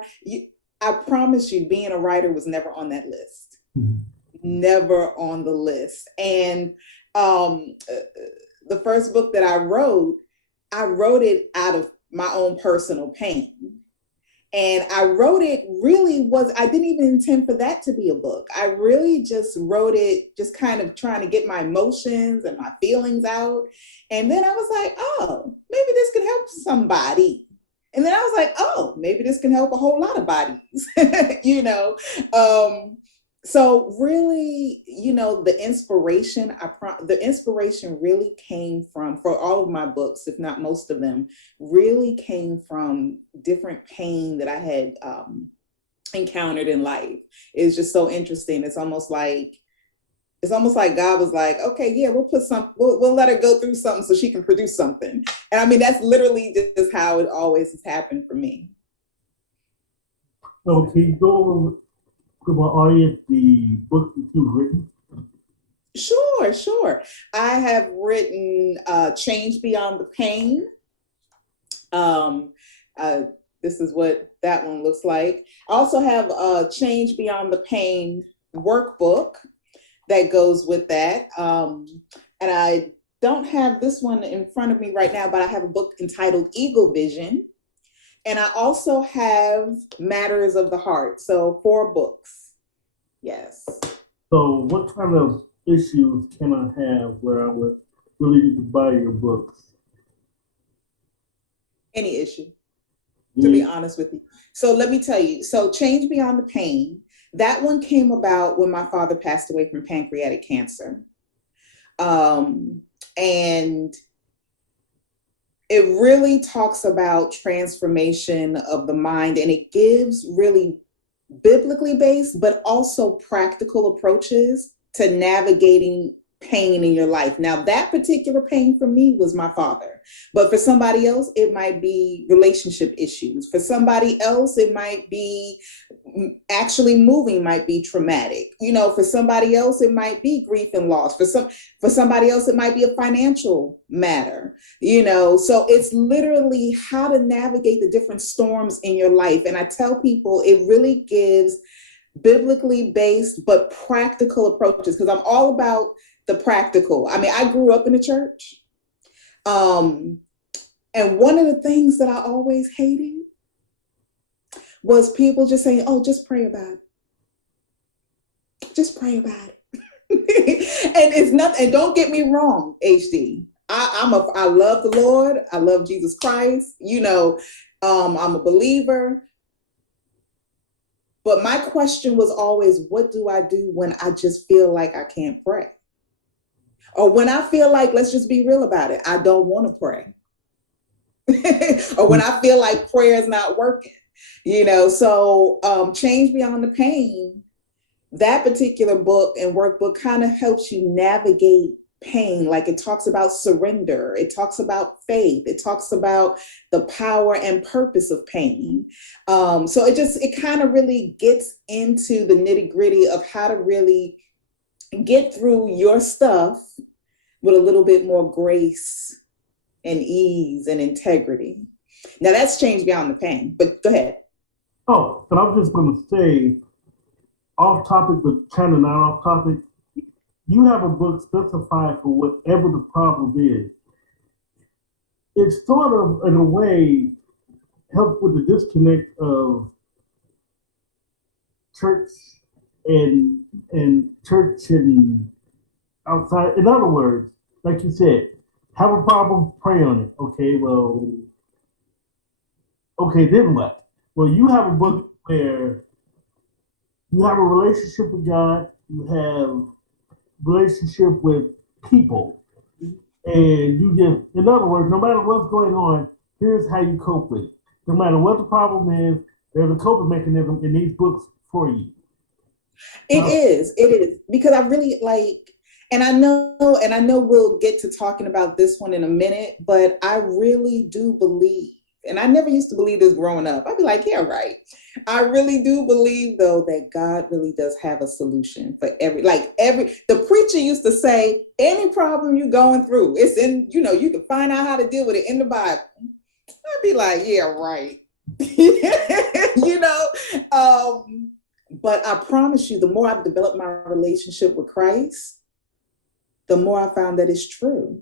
I promise you, being a writer was never on that list. Mm-hmm. Never on the list. And the first book that I wrote it out of my own personal pain. And I wrote it I didn't even intend for that to be a book. I really just wrote it, just kind of trying to get my emotions and my feelings out. And then I was like, oh, maybe this can help somebody. And then I was like, oh, maybe this can help a whole lot of bodies, you know? So really, you know, the inspiration really came from, for all of my books, if not most of them, really came from different pain that I had encountered in life. It's just so interesting. It's almost like God was like, okay, yeah, we'll let her go through something so she can produce something. And I mean, that's literally just how it always has happened for me. So can you go over to my audience the book that you've written? Sure. I have written Change Beyond the Pain. This is what that one looks like. I also have Change Beyond the Pain workbook that goes with that. And I don't have this one in front of me right now, but I have a book entitled Eagle Vision. And I also have Matters of the Heart. So 4 books. Yes. So what kind of issues can I have where I would really need to buy your books? Any issue, to be honest with you. So let me tell you. So Change Beyond the Pain, that one came about when my father passed away from pancreatic cancer. And it really talks about transformation of the mind, and it gives really biblically based, but also practical approaches to navigating pain in your life. Now, that particular pain for me was my father, but for somebody else, it might be relationship issues. For somebody else, it might be actually moving might be traumatic. You know, for somebody else, it might be grief and loss. For somebody else, it might be a financial matter, you know. So it's literally how to navigate the different storms in your life. And I tell people it really gives biblically based but practical approaches, because I'm all about the practical. I mean, I grew up in the church. And one of the things that I always hated was people just saying, oh, just pray about it. Just pray about it. And it's nothing, and don't get me wrong, HD. I love the Lord. I love Jesus Christ. You know, I'm a believer. But my question was always, what do I do when I just feel like I can't pray? Or when I feel like, let's just be real about it, I don't want to pray. Or when I feel like prayer is not working, you know. So Change Beyond the Pain, that particular book and workbook kind of helps you navigate pain. Like it talks about surrender. It talks about faith. It talks about the power and purpose of pain. So it kind of really gets into the nitty gritty of how to really get through your stuff with a little bit more grace and ease and integrity. Now that's Change Beyond the Pain, but go ahead. Oh, but I'm just going to say, off topic, but kind of not off topic, you have a book specified for whatever the problem is. It sort of, in a way, helps with the disconnect of church and church and outside. In other words, like you said, have a problem, pray on it. Okay, well, okay, then what? Well, you have a book where you have a relationship with God, you have relationship with people, and you just, in other words, no matter what's going on, here's how you cope with it. No matter what the problem is, there's a coping mechanism in these books for you. It is because I really like, and I know we'll get to talking about this one in a minute, but I really do believe, And I never used to believe this growing up. I'd be like, yeah, right. I really do believe though that God really does have a solution for the preacher used to say, any problem you're going through, it's in, you can find out how to deal with it in the Bible. I'd be like, yeah, right. you know, but I promise you, the more I've developed my relationship with Christ, the more I found that it's true.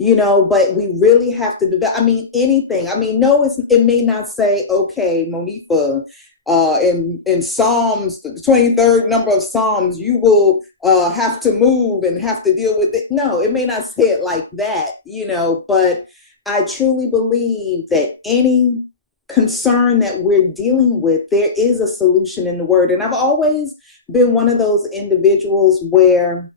But we really have to develop, anything. No, it may not say, okay, Monifa, in Psalms, the 23rd number of Psalms, you will have to move and have to deal with it. No, it may not say it like that, but I truly believe that any concern that we're dealing with, there is a solution in the word. And I've always been one of those individuals where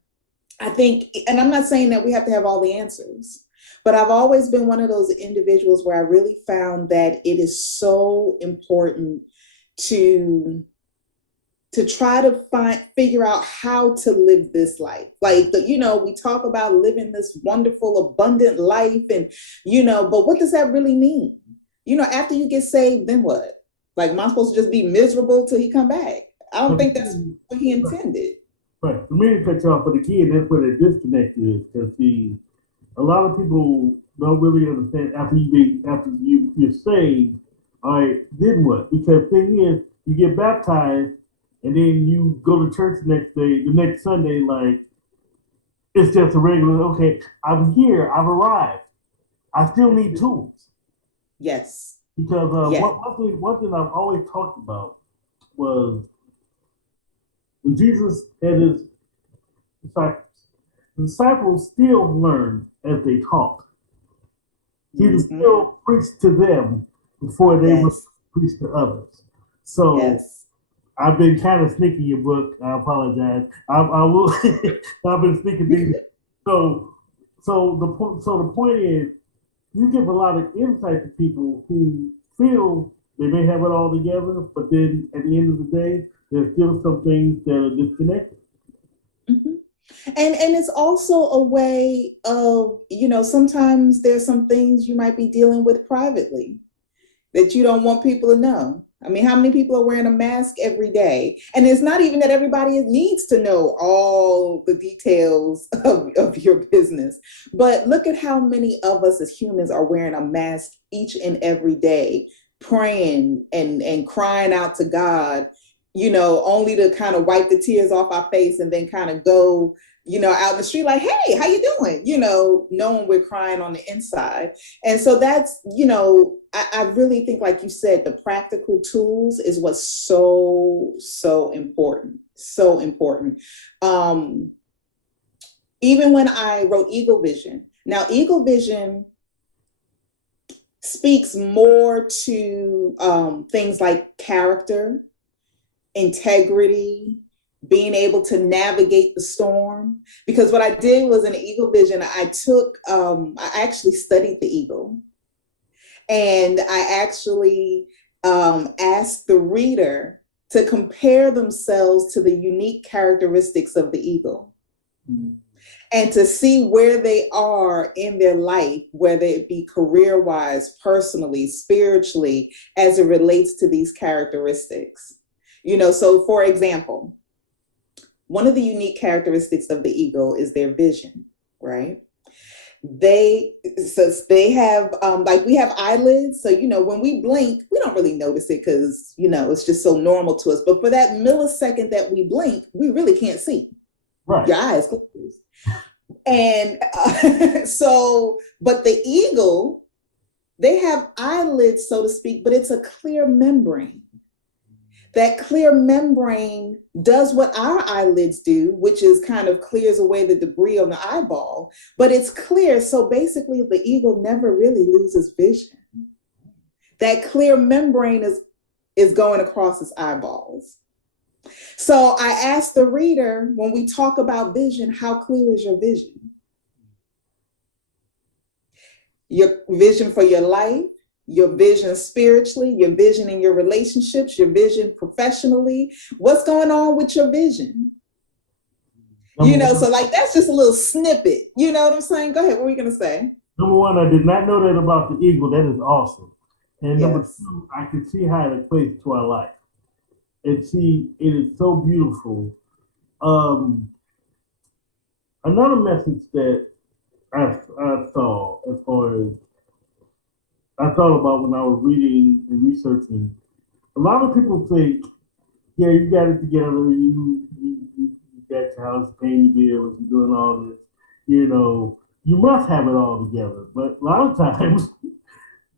I think, and I'm not saying that we have to have all the answers, but I've always been one of those individuals where I really found that it is so important to try to figure out how to live this life. We talk about living this wonderful, abundant life and, but what does that really mean? After you get saved, then what? Like, am I supposed to just be miserable till he come back? I don't think that's what he intended. Right. For me to cut you off, but again, that's where the disconnect is. Because a lot of people don't really understand after you're saved. All right, then what? Because thing is, you get baptized, and then you go to church the next Sunday, like it's just a regular. Okay, I'm here. I've arrived. I still need tools. Yes. Because one thing I've always talked about was when Jesus had his disciples. The disciples still learned as they taught. Jesus still preached to them before they would preach to others. So I've been kind of sneaking your book. I apologize. I will. I've been sneaking things. So the point is, you give a lot of insight to people who feel they may have it all together, but then at the end of the day, there's still some things that are disconnected. Mm-hmm. And it's also a way of, sometimes there's some things you might be dealing with privately that you don't want people to know. How many people are wearing a mask every day? And it's not even that everybody needs to know all the details of your business. But look at how many of us as humans are wearing a mask each and every day, praying and crying out to God, only to kind of wipe the tears off our face and then kind of go, out in the street like, hey, how you doing? Knowing we're crying on the inside. And so that's, I really think, like you said, the practical tools is what's so, so important. So important. Even when I wrote Eagle Vision. Now, Eagle Vision speaks more to things like character, integrity, being able to navigate the storm. Because what I did was in Eagle Vision, I actually studied the eagle. And I actually asked the reader to compare themselves to the unique characteristics of the eagle. Mm-hmm. And to see where they are in their life, whether it be career-wise, personally, spiritually, as it relates to these characteristics. So for example, one of the unique characteristics of the eagle is their vision, right? They have, we have eyelids. So, when we blink, we don't really notice it because, it's just so normal to us. But for that millisecond that we blink, we really can't see. Right. Your eyes closed. And but the eagle, they have eyelids, so to speak, but it's a clear membrane. That clear membrane does what our eyelids do, which is kind of clears away the debris on the eyeball, but it's clear. So basically the eagle never really loses vision. That clear membrane is going across his eyeballs. So I asked the reader, when we talk about vision, how clear is your vision? Your vision for your life, your vision spiritually, your vision in your relationships, your vision professionally. What's going on with your vision? So like that's just a little snippet. You know what I'm saying? Go ahead. What were you going to say? Number one, I did not know that about the eagle. That is awesome. And number Yes. two, I can see how it equates to our life. And see, it is so beautiful. Um, Another message that I saw as far as I thought about when I was reading and researching, a lot of people think, yeah, you got it together, you got your house, paying your bills, you're doing all this, you must have it all together. But a lot of times,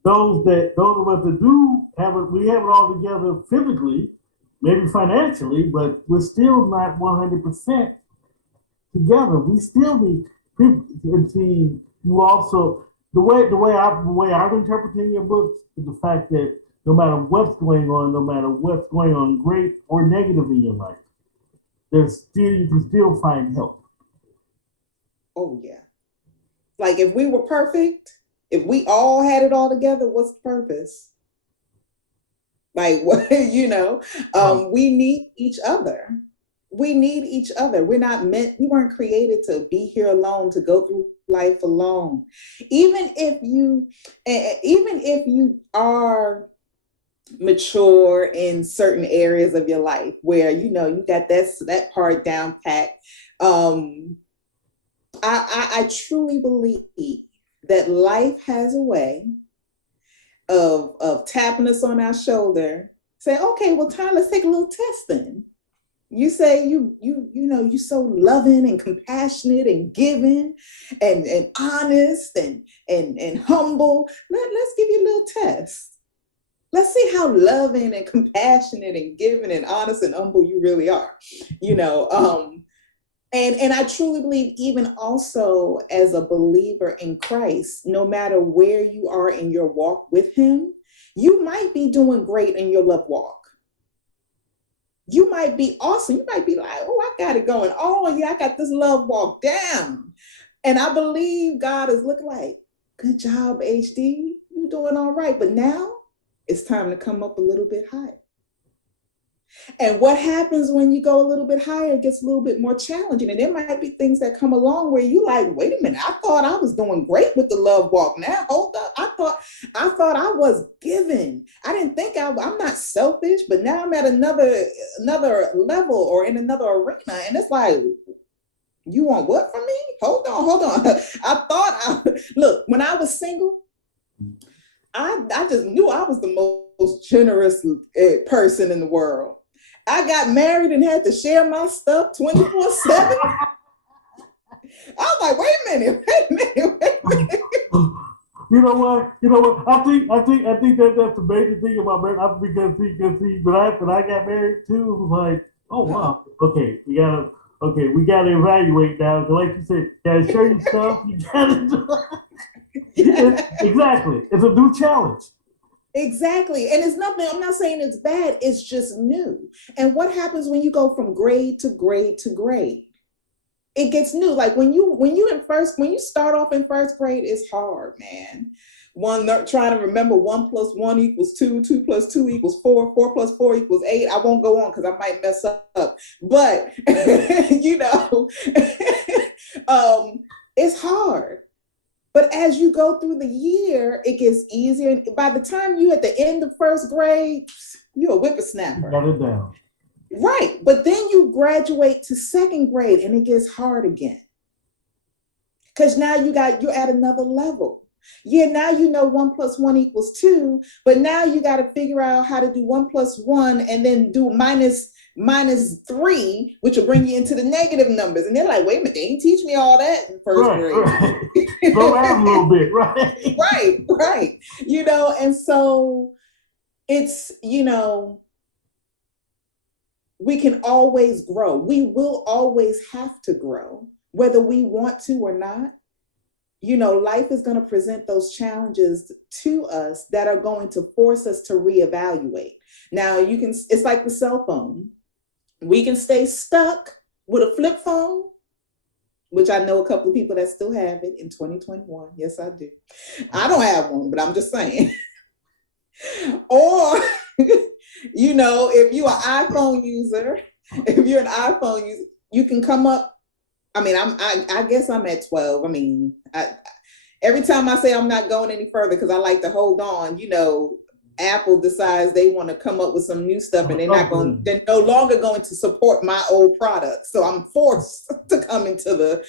those of us that do have it, we have it all together physically, maybe financially, but we're still not 100% together. We still need people. And see, you also the way I'm interpreting your books is the fact that no matter what's going on, no matter what's going on, great or negative in your life, there's still you can still find help. Oh yeah. Like if we were perfect, if we all had it all together, what's the purpose? Like what we need each other. We need each other. We weren't created to be here alone, to go through life alone. Even if you are mature in certain areas of your life where you got that part down pat. I truly believe that life has a way of tapping us on our shoulder, say, okay, well, Ty, let's take a little test then. You say you so loving and compassionate and giving and honest and humble. Let's give you a little test. Let's see how loving and compassionate and giving and honest and humble you really are. And I truly believe, even also as a believer in Christ, no matter where you are in your walk with him, you might be doing great in your love walk. You might be awesome. You might be like, oh, I got it going. Oh, yeah, I got this love walk down. And I believe God is looking like, good job, HD. You're doing all right. But now it's time to come up a little bit higher. And what happens when you go a little bit higher, it gets a little bit more challenging. And there might be things that come along where you like, wait a minute, I thought I was doing great with the love walk. Now, hold up. I thought I was giving. I didn't think I'm not selfish, but now I'm at another level or in another arena. And it's like, you want what from me? Hold on. Look, when I was single, I just knew I was the most generous person in the world. I got married and had to share my stuff 24/7. I was like, wait a minute. You know what? I think that's the major thing about marriage. Because see, when I got married too, it was like, oh wow, okay, we gotta evaluate now. Like you said, gotta share your stuff. You gotta do exactly. It's a new challenge. Exactly. And it's nothing, I'm not saying it's bad, it's just new. And what happens when you go from grade to grade to grade? It gets new. Like when you start off in first grade, it's hard, man. Trying to remember 1 + 1 = 2, 2 + 2 = 4, 4 + 4 = 8. I won't go on because I might mess up. But it's hard. But as you go through the year, it gets easier. And by the time you at the end of first grade, you're a whippersnapper. Got it down. Right. But then you graduate to second grade and it gets hard again. Because now you're at another level. Yeah, now 1 + 1 = 2, but now you got to figure out how to do 1 + 1 and then do -3, which will bring you into the negative numbers. And they're like, wait a minute, they didn't teach me all that in first grade. Right. Slow down a little bit, right? Right. And so it's, we can always grow. We will always have to grow, whether we want to or not. Life is going to present those challenges to us that are going to force us to reevaluate. Now, it's like the cell phone. We can stay stuck with a flip phone, which I know a couple of people that still have it in 2021. Yes, I do. I don't have one, but I'm just saying. Or, if you're an iPhone user, you can come up. I mean, I guess I'm at 12. I mean, every time I say I'm not going any further because I like to hold on, Apple decides they want to come up with some new stuff and they're no longer going to support my old product. So I'm forced to come into the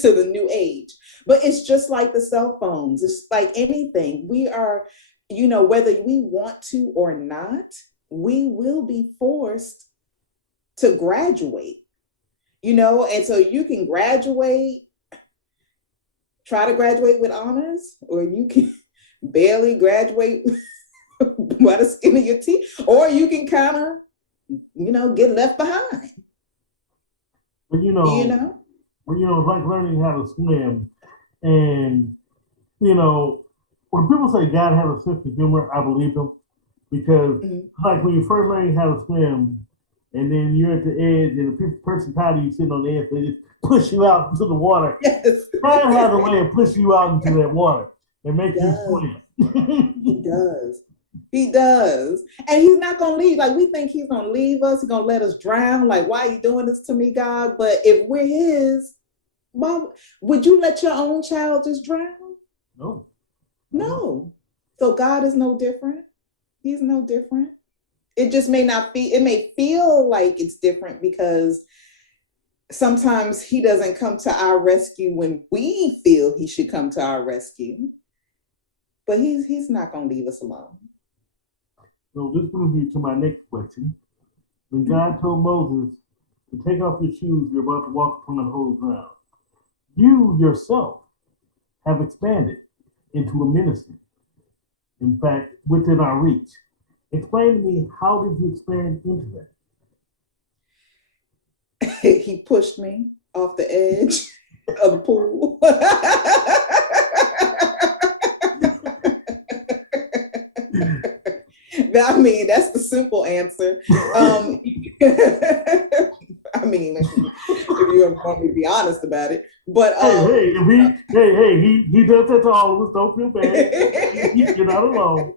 to the new age. But it's just like the cell phones. It's like anything. We are, whether we want to or not, we will be forced to graduate, and so you can graduate, try to graduate with honors, or you can barely graduate by the skin of your teeth, or you can kind of, get left behind. But it's like learning how to swim. And, when people say God has a sense of humor, I believe them. Because, like, when you first learn how to swim, and then you're at the edge, and the person tired of you sitting on the edge, they just push you out into the water. Yes. God has a way of pushing you out into that water and make you swim. He does. He does. And he's not going to leave. Like, we think he's going to leave us. He's going to let us drown. Like, why are you doing this to me, God? But if we're his, Mom, would you let your own child just drown? No. So God is no different. He's no different. It just may feel like it's different because sometimes he doesn't come to our rescue when we feel he should come to our rescue. But he's not going to leave us alone. So this brings me to my next question. When God told Moses to take off your shoes, you're about to walk upon the holy ground, you yourself have expanded into a ministry. In fact, within our reach. Explain to me, how did you expand into that? He pushed me off the edge of the pool. I mean, that's the simple answer. I mean, if you want me to be honest about it, but he does that to all of us. Don't feel bad. You're not alone.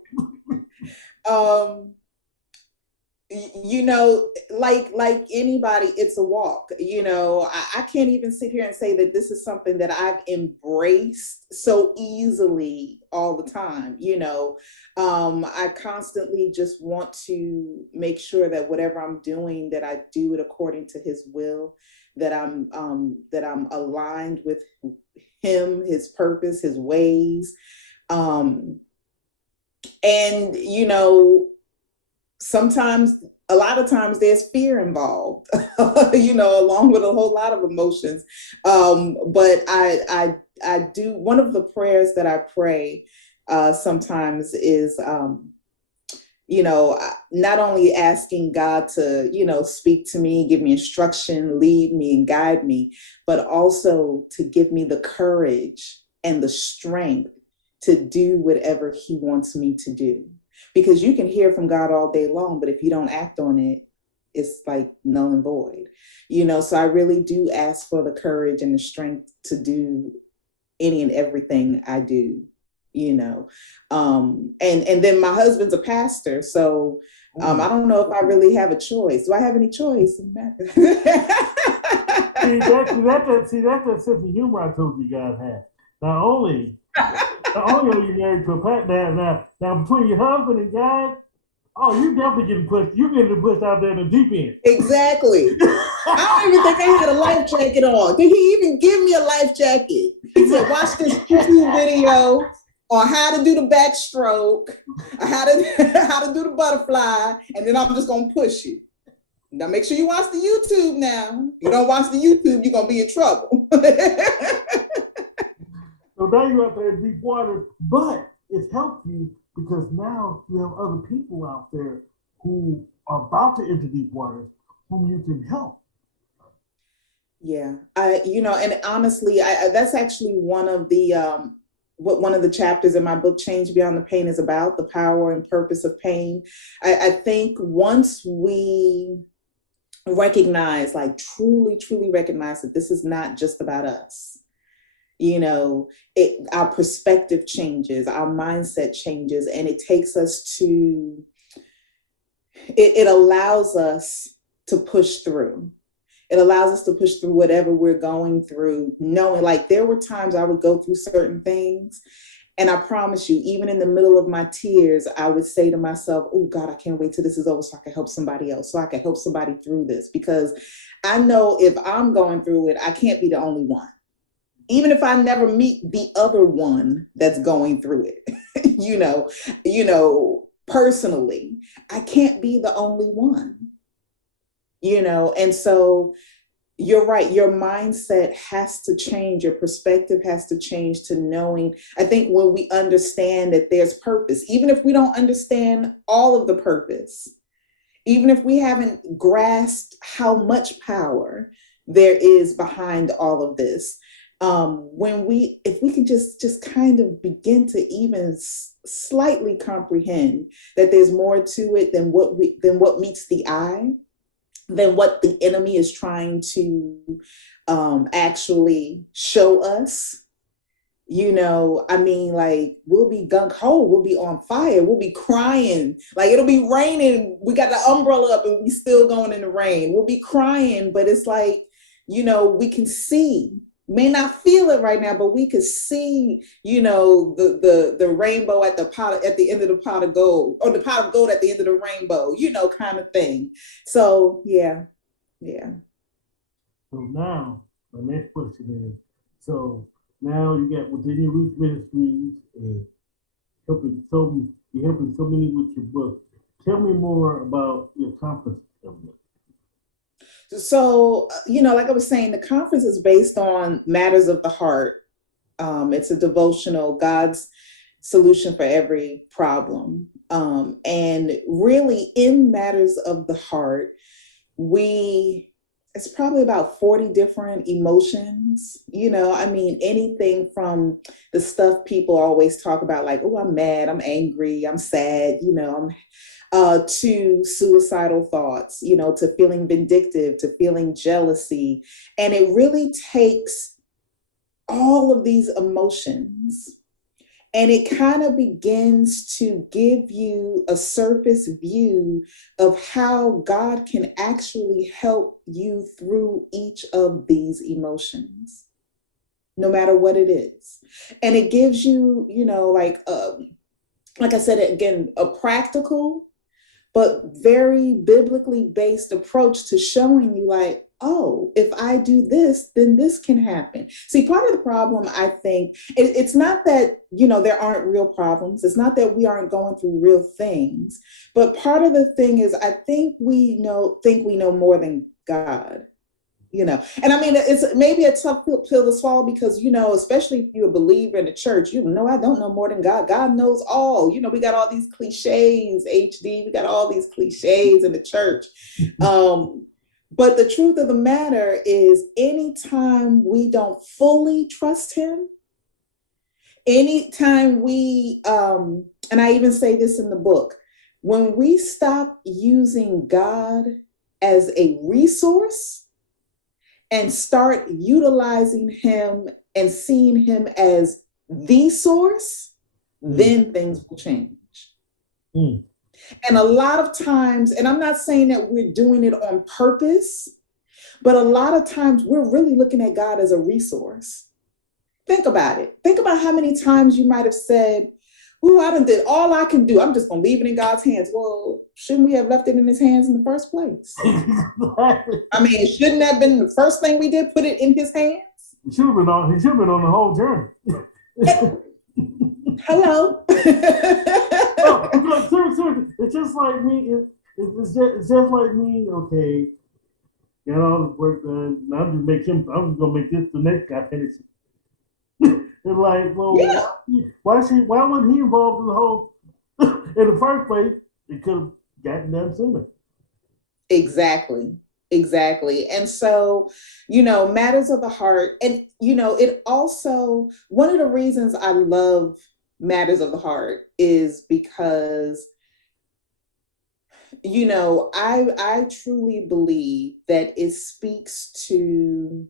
Like anybody, it's a walk. I can't even sit here and say that this is something that I've embraced so easily all the time. I constantly just want to make sure that whatever I'm doing, that I do it according to his will, that I'm aligned with him, his purpose, his ways. Sometimes, a lot of times there's fear involved, along with a whole lot of emotions. But I do, one of the prayers that I pray sometimes is, not only asking God to, speak to me, give me instruction, lead me and guide me, but also to give me the courage and the strength to do whatever he wants me to do. Because you can hear from God all day long, but if you don't act on it, it's like null and void. So I really do ask for the courage and the strength to do any and everything I do, and then my husband's a pastor. So I don't know if I really have a choice. Do I have any choice? See, that's that sense of humor I told you guys had. Not only are you married to a pastor, now between your husband and God, you definitely getting pushed. You're getting pushed out there in the deep end. Exactly. I don't even think I had a life jacket on. Did he even give me a life jacket? He said, watch this YouTube video on how to do the backstroke, how to do the butterfly, and then I'm just gonna push you. Now make sure you watch the YouTube now. If you don't watch the YouTube, you're gonna be in trouble. So now you're out there in deep water, but it's helped you because now you have other people out there who are about to enter deep water whom you can help. Yeah, and honestly, that's actually one of the chapters in my book, Change Beyond the Pain, is about, the power and purpose of pain. I think once we recognize, like truly recognize that this is not just about us, our perspective changes, our mindset changes, and it takes us to, it allows us to push through. It allows us to push through whatever we're going through, knowing like there were times I would go through certain things. And I promise you, even in the middle of my tears, I would say to myself, oh God, I can't wait till this is over so I can help somebody else, so I can help somebody through this. Because I know if I'm going through it, I can't be the only one. Even if I never meet the other one that's going through it, personally, I can't be the only one, and so you're right. Your mindset has to change. Your perspective has to change to knowing. I think when we understand that there's purpose, even if we don't understand all of the purpose, even if we haven't grasped how much power there is behind all of this, if we can just kind of begin to even slightly comprehend that there's more to it than what meets the eye, than what the enemy is trying to actually show us. Like we'll be gung ho, we'll be on fire, we'll be crying, like it'll be raining. We got the umbrella up and we still going in the rain. We'll be crying, but it's like, we can see, may not feel it right now, but we could see, the rainbow at the end of the pot of gold, or the pot of gold at the end of the rainbow, kind of thing. So yeah. So now, my next question is, so now you got Within Your Reach Ministries and you're helping so many with your book. Tell me more about your conference coming up. So, like I was saying, the conference is based on matters of the heart. It's a devotional, God's solution for every problem. And really, in matters of the heart, it's probably about 40 different emotions, anything from the stuff people always talk about, like, oh, I'm mad, I'm angry, I'm sad, to suicidal thoughts, to feeling vindictive, to feeling jealousy. And it really takes all of these emotions, and it kind of begins to give you a surface view of how God can actually help you through each of these emotions, no matter what it is. And it gives you, like I said, again, a practical but very biblically based approach to showing you, like, oh, if I do this, then this can happen. See, part of the problem, I think, it's not that, there aren't real problems. It's not that we aren't going through real things. But part of the thing is, I think we know more than God. And I mean, it's maybe a tough pill to swallow because, especially if you're a believer in the church, I don't know more than God. God knows all. We got all these cliches, HD. We got all these cliches in the church. But the truth of the matter is, anytime we don't fully trust him, anytime we, and I even say this in the book, when we stop using God as a resource, and start utilizing him and seeing him as the source, then things will change. And a lot of times, and I'm not saying that we're doing it on purpose, but a lot of times we're really looking at God as a resource. Think about it. Think about how many times you might have said, oh, I done did all I can do. I'm just going to leave it in God's hands. Well, shouldn't we have left it in his hands in the first place? I mean, shouldn't that have been the first thing we did, put it in his hands? He should have been on the whole journey. Hello. No, seriously, it's just like me. It's just like me. Okay, got all the work done. Now I'm just gonna make this the next guy finish it. It's like, well, yeah. Why wasn't he involved in the whole in the first place? It could have gotten done sooner. Exactly. And so, matters of the heart. And, it also, one of the reasons I love matters of the heart is because, I truly believe that it speaks to,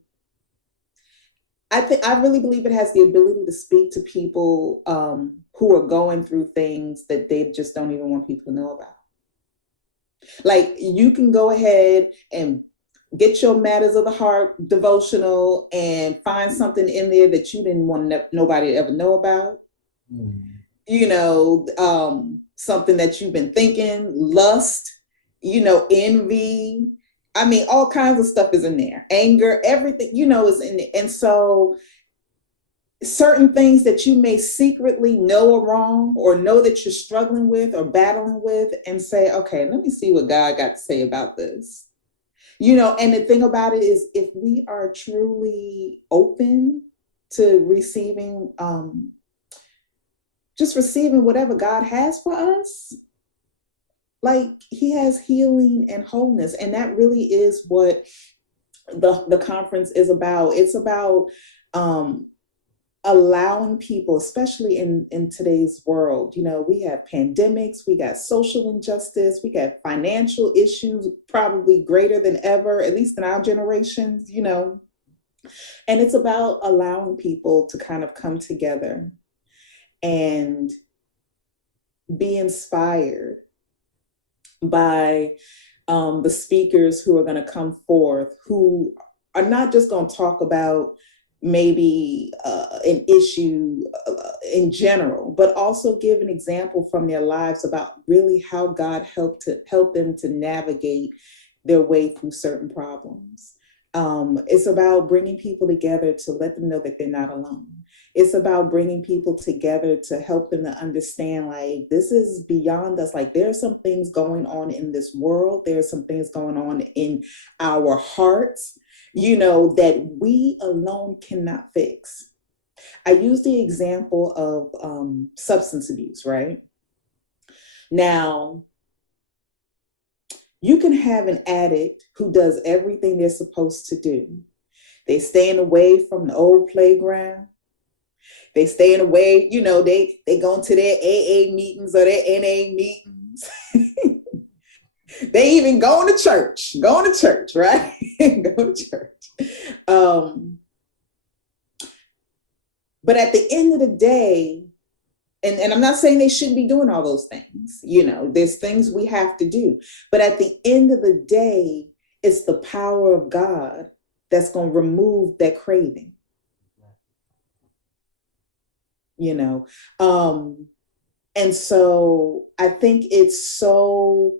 I really believe it has the ability to speak to people who are going through things that they just don't even want people to know about. Like, you can go ahead and get your Matters of the Heart devotional and find something in there that you didn't want nobody to ever know about. You know, something that you've been thinking, lust, you know, envy. I mean, all kinds of stuff is in there. Anger, everything, you know, is in there. And so certain things that you may secretly know are wrong or know that you're struggling with or battling with, and say, okay, let me see what God got to say about this. You know, and the thing about it is, if we are truly open to receiving, just receiving whatever God has for us, like he has healing and wholeness. And that really is what the conference is about. It's about allowing people, especially in today's world, you know, we have pandemics, we got social injustice, we got financial issues, probably greater than ever, at least in our generations, you know. And it's about allowing people to kind of come together and be inspired by the speakers who are going to come forth, who are not just going to talk about maybe an issue in general, but also give an example from their lives about really how God helped them to navigate their way through certain problems. It's about bringing people together to let them know that they're not alone. It's about bringing people together to help them to understand, like, this is beyond us. Like, there are some things going on in this world. There are some things going on in our hearts, you know, that we alone cannot fix. I use the example of substance abuse, right? Now, you can have an addict who does everything they're supposed to do. They staying away from the old playground. They staying away, you know, they go to their AA meetings or their NA meetings. They even going to church, right? Go to church. But at the end of the day, and I'm not saying they shouldn't be doing all those things, you know, there's things we have to do. But at the end of the day, it's the power of God that's going to remove that craving. You know, and so I think it's so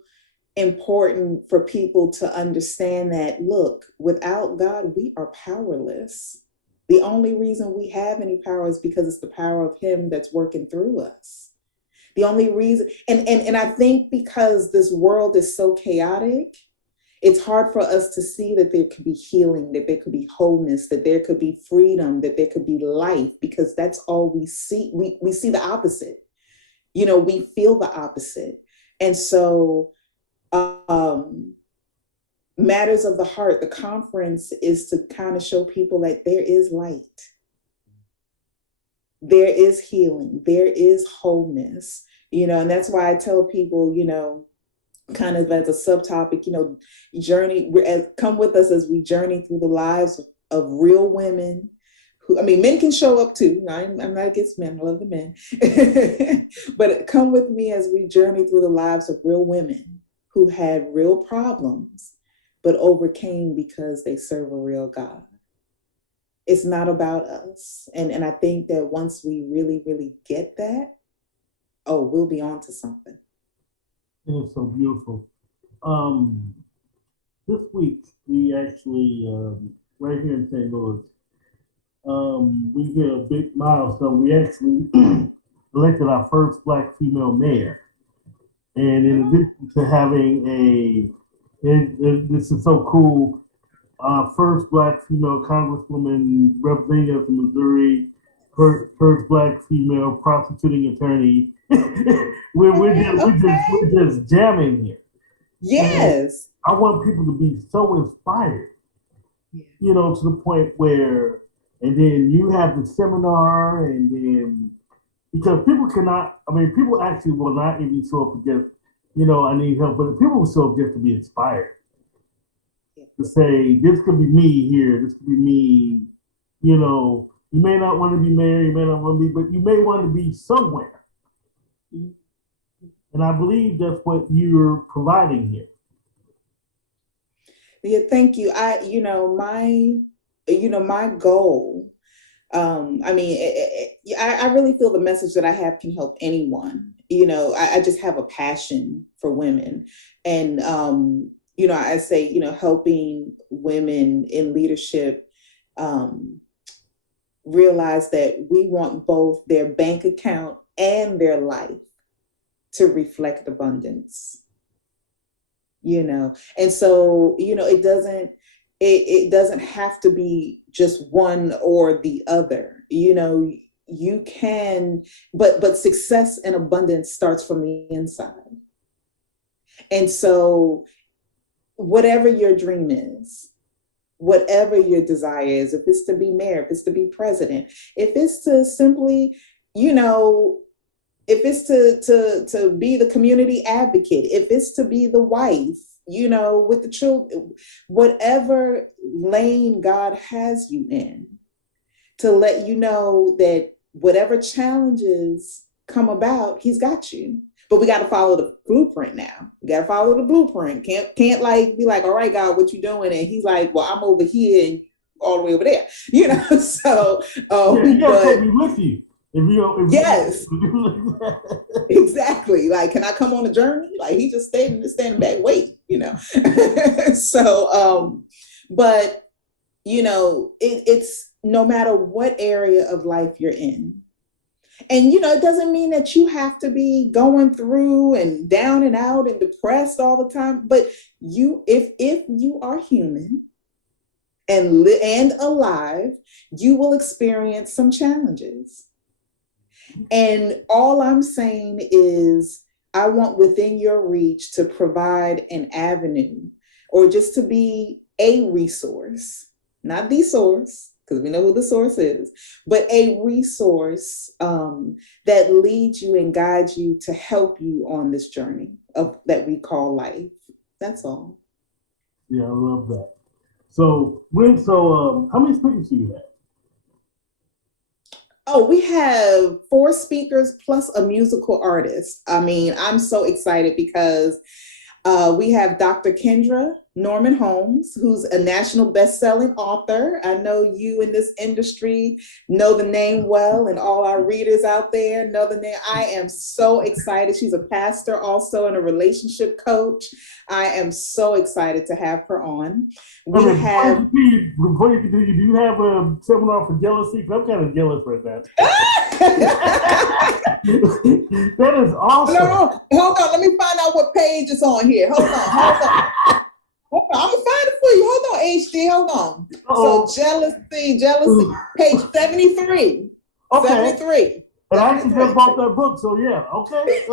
important for people to understand that, look, without God, we are powerless. The only reason we have any power is because it's the power of him that's working through us. The only reason, and I think because this world is so chaotic, it's hard for us to see that there could be healing, that there could be wholeness, that there could be freedom, that there could be life, because that's all we see. We see the opposite. You know, we feel the opposite. And so Matters of the Heart, the conference, is to kind of show people that there is light. There is healing. There is wholeness. You know, and that's why I tell people, you know, kind of as a subtopic, you know, come with us as we journey through the lives of real women who, I mean, men can show up too. I'm not against men, I love the men. But come with me as we journey through the lives of real women who had real problems, but overcame because they serve a real God. It's not about us. And I think that once we really, really get that, oh, we'll be on to something. It's so beautiful. This week, we actually, right here in St. Louis, we hit a big milestone. We actually elected our first Black female mayor. And in addition to having this is so cool, first Black female congresswoman representing us in Missouri, first Black female prosecuting attorney. we're just jamming here. Yes. And I want people to be so inspired, you know, to the point where, and then you have the seminar, and then, because people actually will not even show up to just, you know, I need help, but people will show up just to be inspired. To say, this could be me here, this could be me, you know, you may not want to be married, you may not want to be, but you may want to be somewhere. And I believe that's what you're providing here. Yeah, thank you. My goal. I mean, I really feel the message that I have can help anyone. I just have a passion for women, and I say, helping women in leadership realize that we want both their bank account and their life to reflect abundance. And so it doesn't have to be just one or the other. You can, but success and abundance starts from the inside. And so whatever your dream is, whatever your desire is, if it's to be mayor, if it's to be president, if it's to simply, if it's to be the community advocate, if it's to be the wife, with the children, whatever lane God has you in, to let you know that whatever challenges come about, He's got you. But we got to follow the blueprint now. We got to follow the blueprint. Can't like be like, all right, God, what you doing? And He's like, well, I'm over here and all the way over there. So you gotta take me with you. Yes, exactly. Like, can I come on a journey? Like, he just standing back, wait, So, but it's no matter what area of life you're in. And it doesn't mean that you have to be going through and down and out and depressed all the time. But if you are human and alive, you will experience some challenges. And all I'm saying is, I want within your reach to provide an avenue, or just to be a resource, not the source, because we know who the source is, but a resource that leads you and guides you to help you on this journey that we call life. That's all. Yeah, I love that. So how many speakers do you have? Oh, we have 4 speakers plus a musical artist. I mean, I'm so excited because we have Dr. Kendra Norman Holmes, who's a national best-selling author. I know you in this industry know the name well, and all our readers out there know the name. I am so excited. She's a pastor also and a relationship coach. I am so excited to have her on. Before you continue, do you have a seminar for jealousy? Because I'm kind of jealous right now. That is awesome. No, hold on. Let me find out what page it's on here. Hold on. I'm gonna find it for you. Hold on, HD. Hold on. Uh-oh. So jealousy, page 73. Okay. 73. And I actually just bought that book, so yeah. Okay.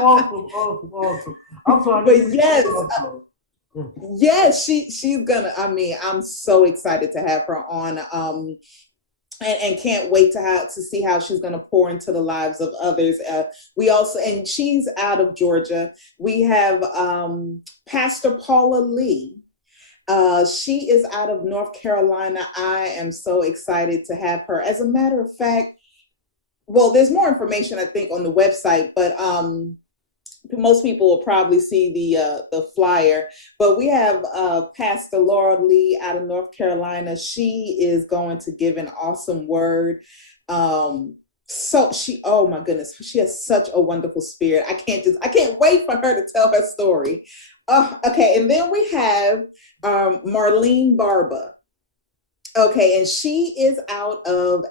Awesome. I'm sorry. But yes. Yes, she's gonna. I mean, I'm so excited to have her on. And can't wait to see how she's going to pour into the lives of others. We also, and she's out of Georgia. We have Pastor Paula Lee. She is out of North Carolina. I am so excited to have her. As a matter of fact, well, there's more information, I think, on the website, but most people will probably see the flyer. But we have Pastor Laura Lee out of North Carolina. She is going to give an awesome word. So oh my goodness, she has such a wonderful spirit. I can't wait for her to tell her story. Okay, and then we have Marlene Barba. Okay, and she is out of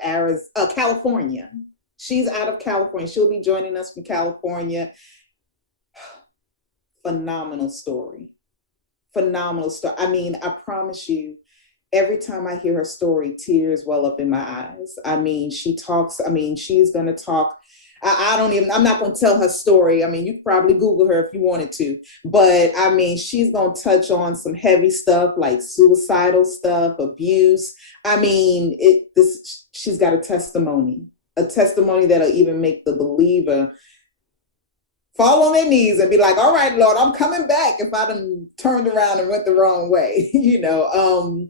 California. She's out of California. She'll be joining us from California. Phenomenal story. I mean, I promise you, every time I hear her story, tears well up in my eyes. I mean, she's going to talk. I'm not going to tell her story. I mean, you could probably Google her if you wanted to, but I mean, she's going to touch on some heavy stuff like suicidal stuff, abuse. I mean, she's got a testimony that'll even make the believer fall on their knees and be like, all right, Lord, I'm coming back if I done turned around and went the wrong way, And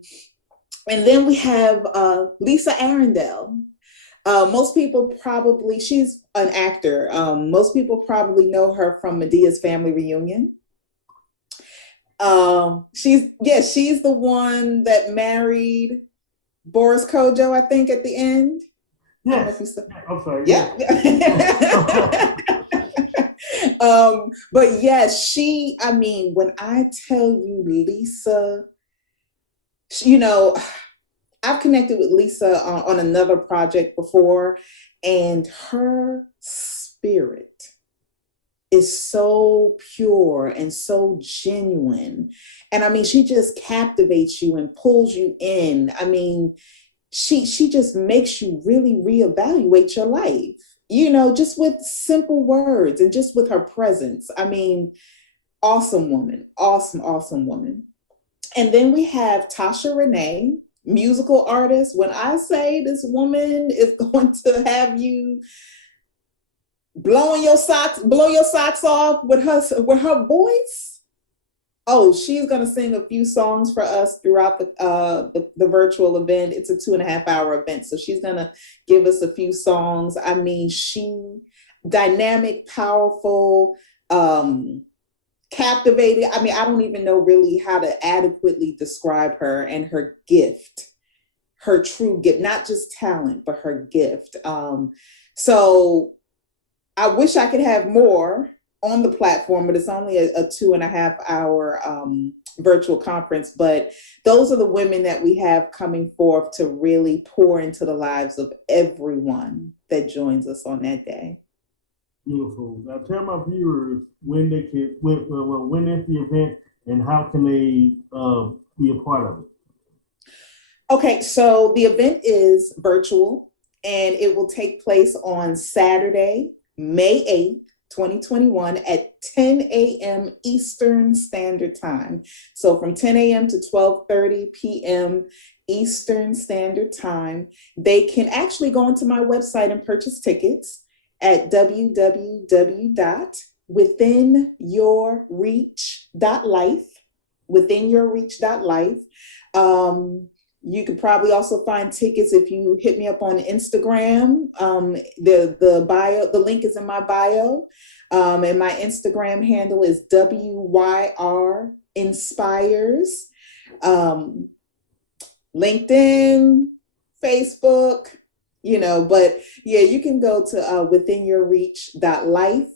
then we have Lisa Arundel. Most people she's an actor. Most people probably know her from Medea's Family Reunion. She's the one that married Boris Kojo, I think, at the end. I don't know if you Yes. saw. I'm sorry. Yeah. But yes, I mean, when I tell you Lisa, you know, I've connected with Lisa on another project before, and her spirit is so pure and so genuine. And I mean, she just captivates you and pulls you in. I mean, she just makes you really reevaluate your life, just with simple words and just with her presence. I mean, awesome woman, awesome woman. And then we have Tasha Renee, musical artist. When I say this woman is going to have you blow your socks off with her voice. Oh, she's going to sing a few songs for us throughout the virtual event. It's a 2.5-hour event, so she's going to give us a few songs. I mean, she dynamic, powerful, captivated. I mean, I don't even know really how to adequately describe her and her gift, her true gift, not just talent, but her gift. So I wish I could have more on the platform, but it's only a 2.5-hour virtual conference. But those are the women that we have coming forth to really pour into the lives of everyone that joins us on that day. Beautiful. Now tell my viewers when they can, when is the event and how can they be a part of it? Okay, so the event is virtual and it will take place on Saturday, May 8th, 2021 at 10 a.m. Eastern Standard Time. So from 10 a.m. to 12:30 p.m. Eastern Standard Time. They can actually go onto my website and purchase tickets at www.withinyourreach.life, withinyourreach.life. You could probably also find tickets if you hit me up on Instagram. The link is in my bio. And my Instagram handle is WYR Inspires. LinkedIn, Facebook, but yeah, you can go to withinyourreach.life,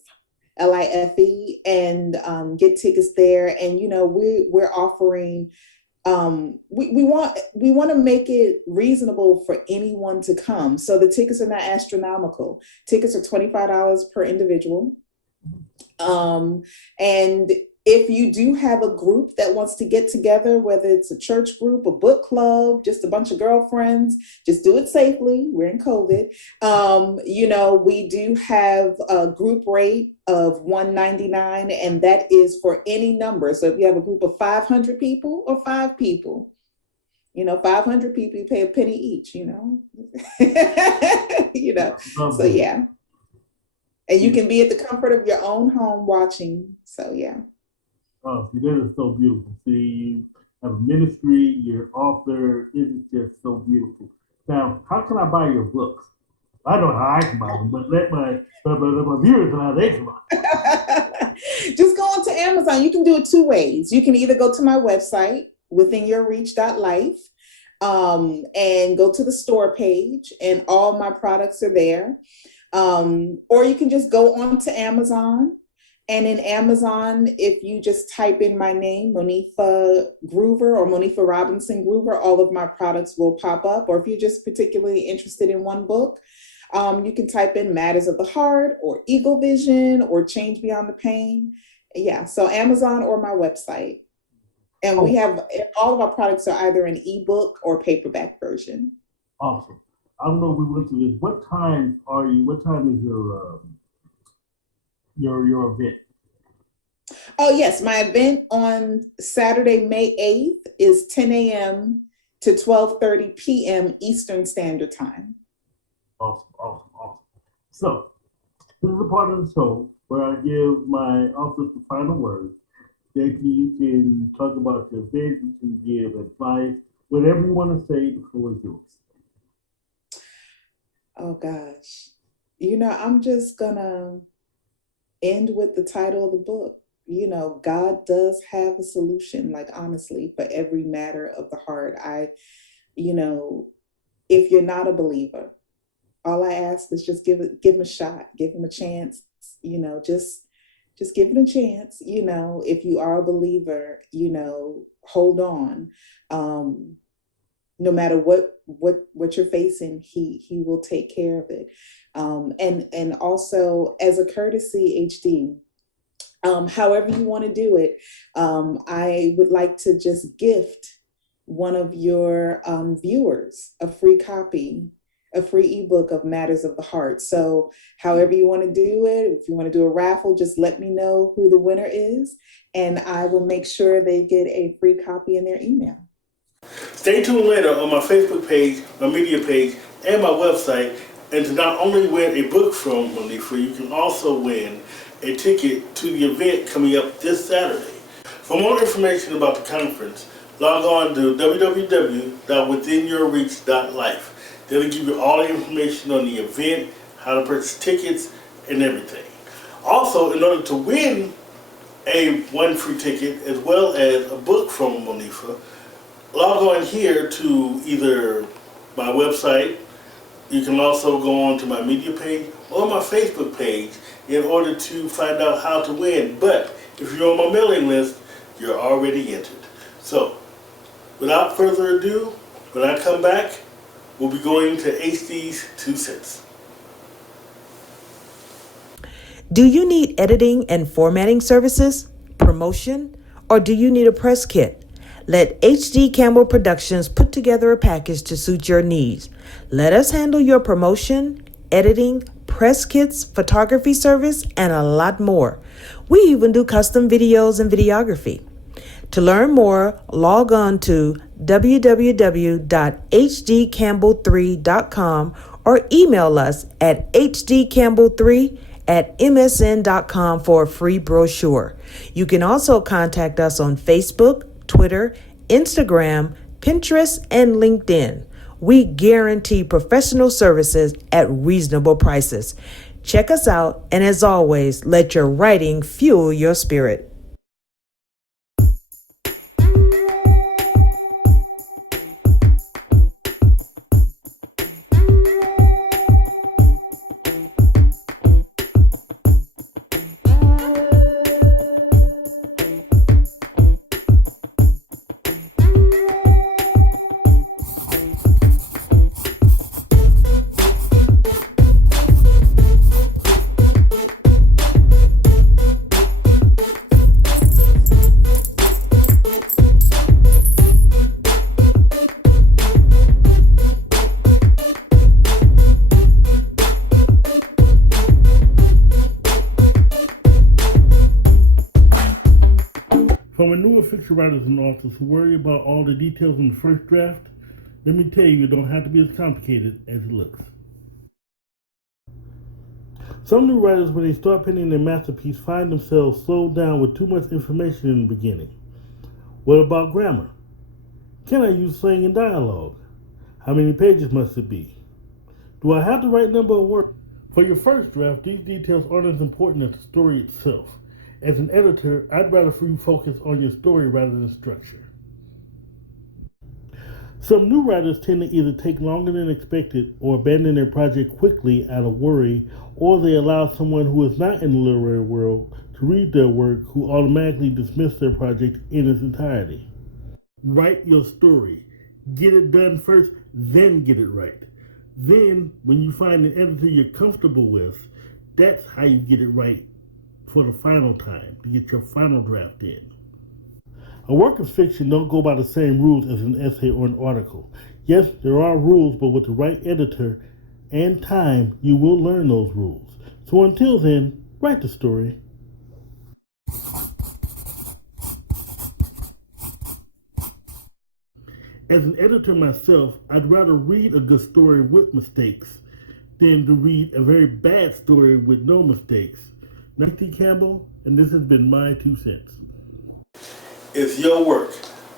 LIFE, and get tickets there. And we're offering we want to make it reasonable for anyone to come. So the tickets are not astronomical. Tickets are $25 per individual. And if you do have a group that wants to get together, whether it's a church group, a book club, just a bunch of girlfriends, just do it safely. We're in COVID. We do have a group rate of $199, and that is for any number. So if you have a group of 500 people or 5 people, 500 people, you pay a penny each, So yeah. And you can be at the comfort of your own home watching. So yeah. Oh, see, that is so beautiful. See, you have a ministry, you're an author. It is just so beautiful. Now, how can I buy your books? I know how I can buy them, but let my viewers know how they can buy them. Just go onto Amazon. You can do it 2 ways. You can either go to my website, withinyourreach.life, and go to the store page, and all my products are there. Or you can just go onto Amazon. And in Amazon, if you just type in my name, Monifa Groover or Monifa Robinson Groover, all of my products will pop up. Or if you're just particularly interested in one book, you can type in Matters of the Heart or Eagle Vision or Change Beyond the Pain. Yeah, so Amazon or my website. And we have all of our products are either an ebook or paperback version. Awesome. I don't know if we went through this. What time is your event? Oh, yes. My event on Saturday, May 8th is 10 a.m. to 12:30 p.m. Eastern Standard Time. Awesome. So, this is a part of the show where I give my authors the final word. That you can talk about your event, you can give advice, whatever you want to say, the floor is yours. Oh, gosh. I'm just going to end with the title of the book. God does have a solution, like honestly, for every matter of the heart. You know, if you're not a believer, all I ask is just give him a shot, give him a chance, just give it a chance. If you are a believer, hold on. No matter what you're facing, he will take care of it. And also as a courtesy, HD, however you want to do it, I would like to just gift one of your viewers a free copy, a free ebook of Matters of the Heart. So however you want to do it, if you want to do a raffle, just let me know who the winner is, and I will make sure they get a free copy in their email. Stay tuned later on my Facebook page, my media page, and my website, and to not only win a book from Monifa, you can also win a ticket to the event coming up this Saturday. For more information about the conference, log on to www.withinyourreach.life. They'll give you all the information on the event, how to purchase tickets, and everything. Also, in order to win one free ticket as well as a book from Monifa, log on here to either my website. You can also go on to my media page or my Facebook page in order to find out how to win. But if you're on my mailing list, you're already entered. So, without further ado, when I come back, we'll be going to HD's 2 cents. Do you need editing and formatting services, promotion, or do you need a press kit? Let HD Campbell Productions put together a package to suit your needs. Let us handle your promotion, editing, press kits, photography service, and a lot more. We even do custom videos and videography. To learn more, log on to www.hdcampbell3.com or email us at hdcampbell3@msn.com for a free brochure. You can also contact us on Facebook, Twitter, Instagram, Pinterest, and LinkedIn. We guarantee professional services at reasonable prices. Check us out, and as always, let your writing fuel your spirit. For my newer fiction writers and authors who worry about all the details in the first draft, let me tell you, it don't have to be as complicated as it looks. Some new writers, when they start penning their masterpiece, find themselves slowed down with too much information in the beginning. What about grammar? Can I use slang and dialogue? How many pages must it be? Do I have the right number of words? For your first draft, these details aren't as important as the story itself. As an editor, I'd rather for you focus on your story rather than structure. Some new writers tend to either take longer than expected or abandon their project quickly out of worry, or they allow someone who is not in the literary world to read their work who automatically dismiss their project in its entirety. Write your story. Get it done first, then get it right. Then, when you find an editor you're comfortable with, that's how you get it right for the final time, to get your final draft in. A work of fiction don't go by the same rules as an essay or an article. Yes, there are rules, but with the right editor and time, you will learn those rules. So until then, write the story. As an editor myself, I'd rather read a good story with mistakes than to read a very bad story with no mistakes. T. Campbell, and this has been my 2 cents. It's your work.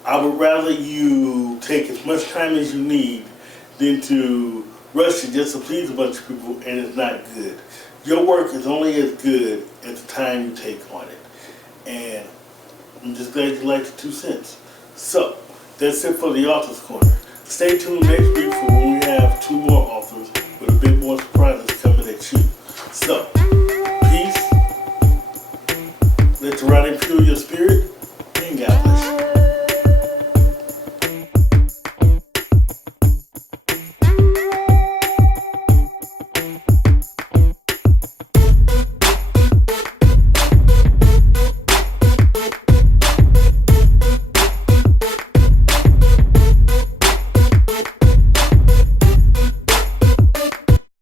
I would rather you take as much time as you need than to rush it just to please a bunch of people and it's not good. Your work is only as good as the time you take on it. And I'm just glad you liked the 2 cents. So, that's it for the Author's Corner. Stay tuned next week for when we have 2 more authors with a bit more surprises coming at you. So,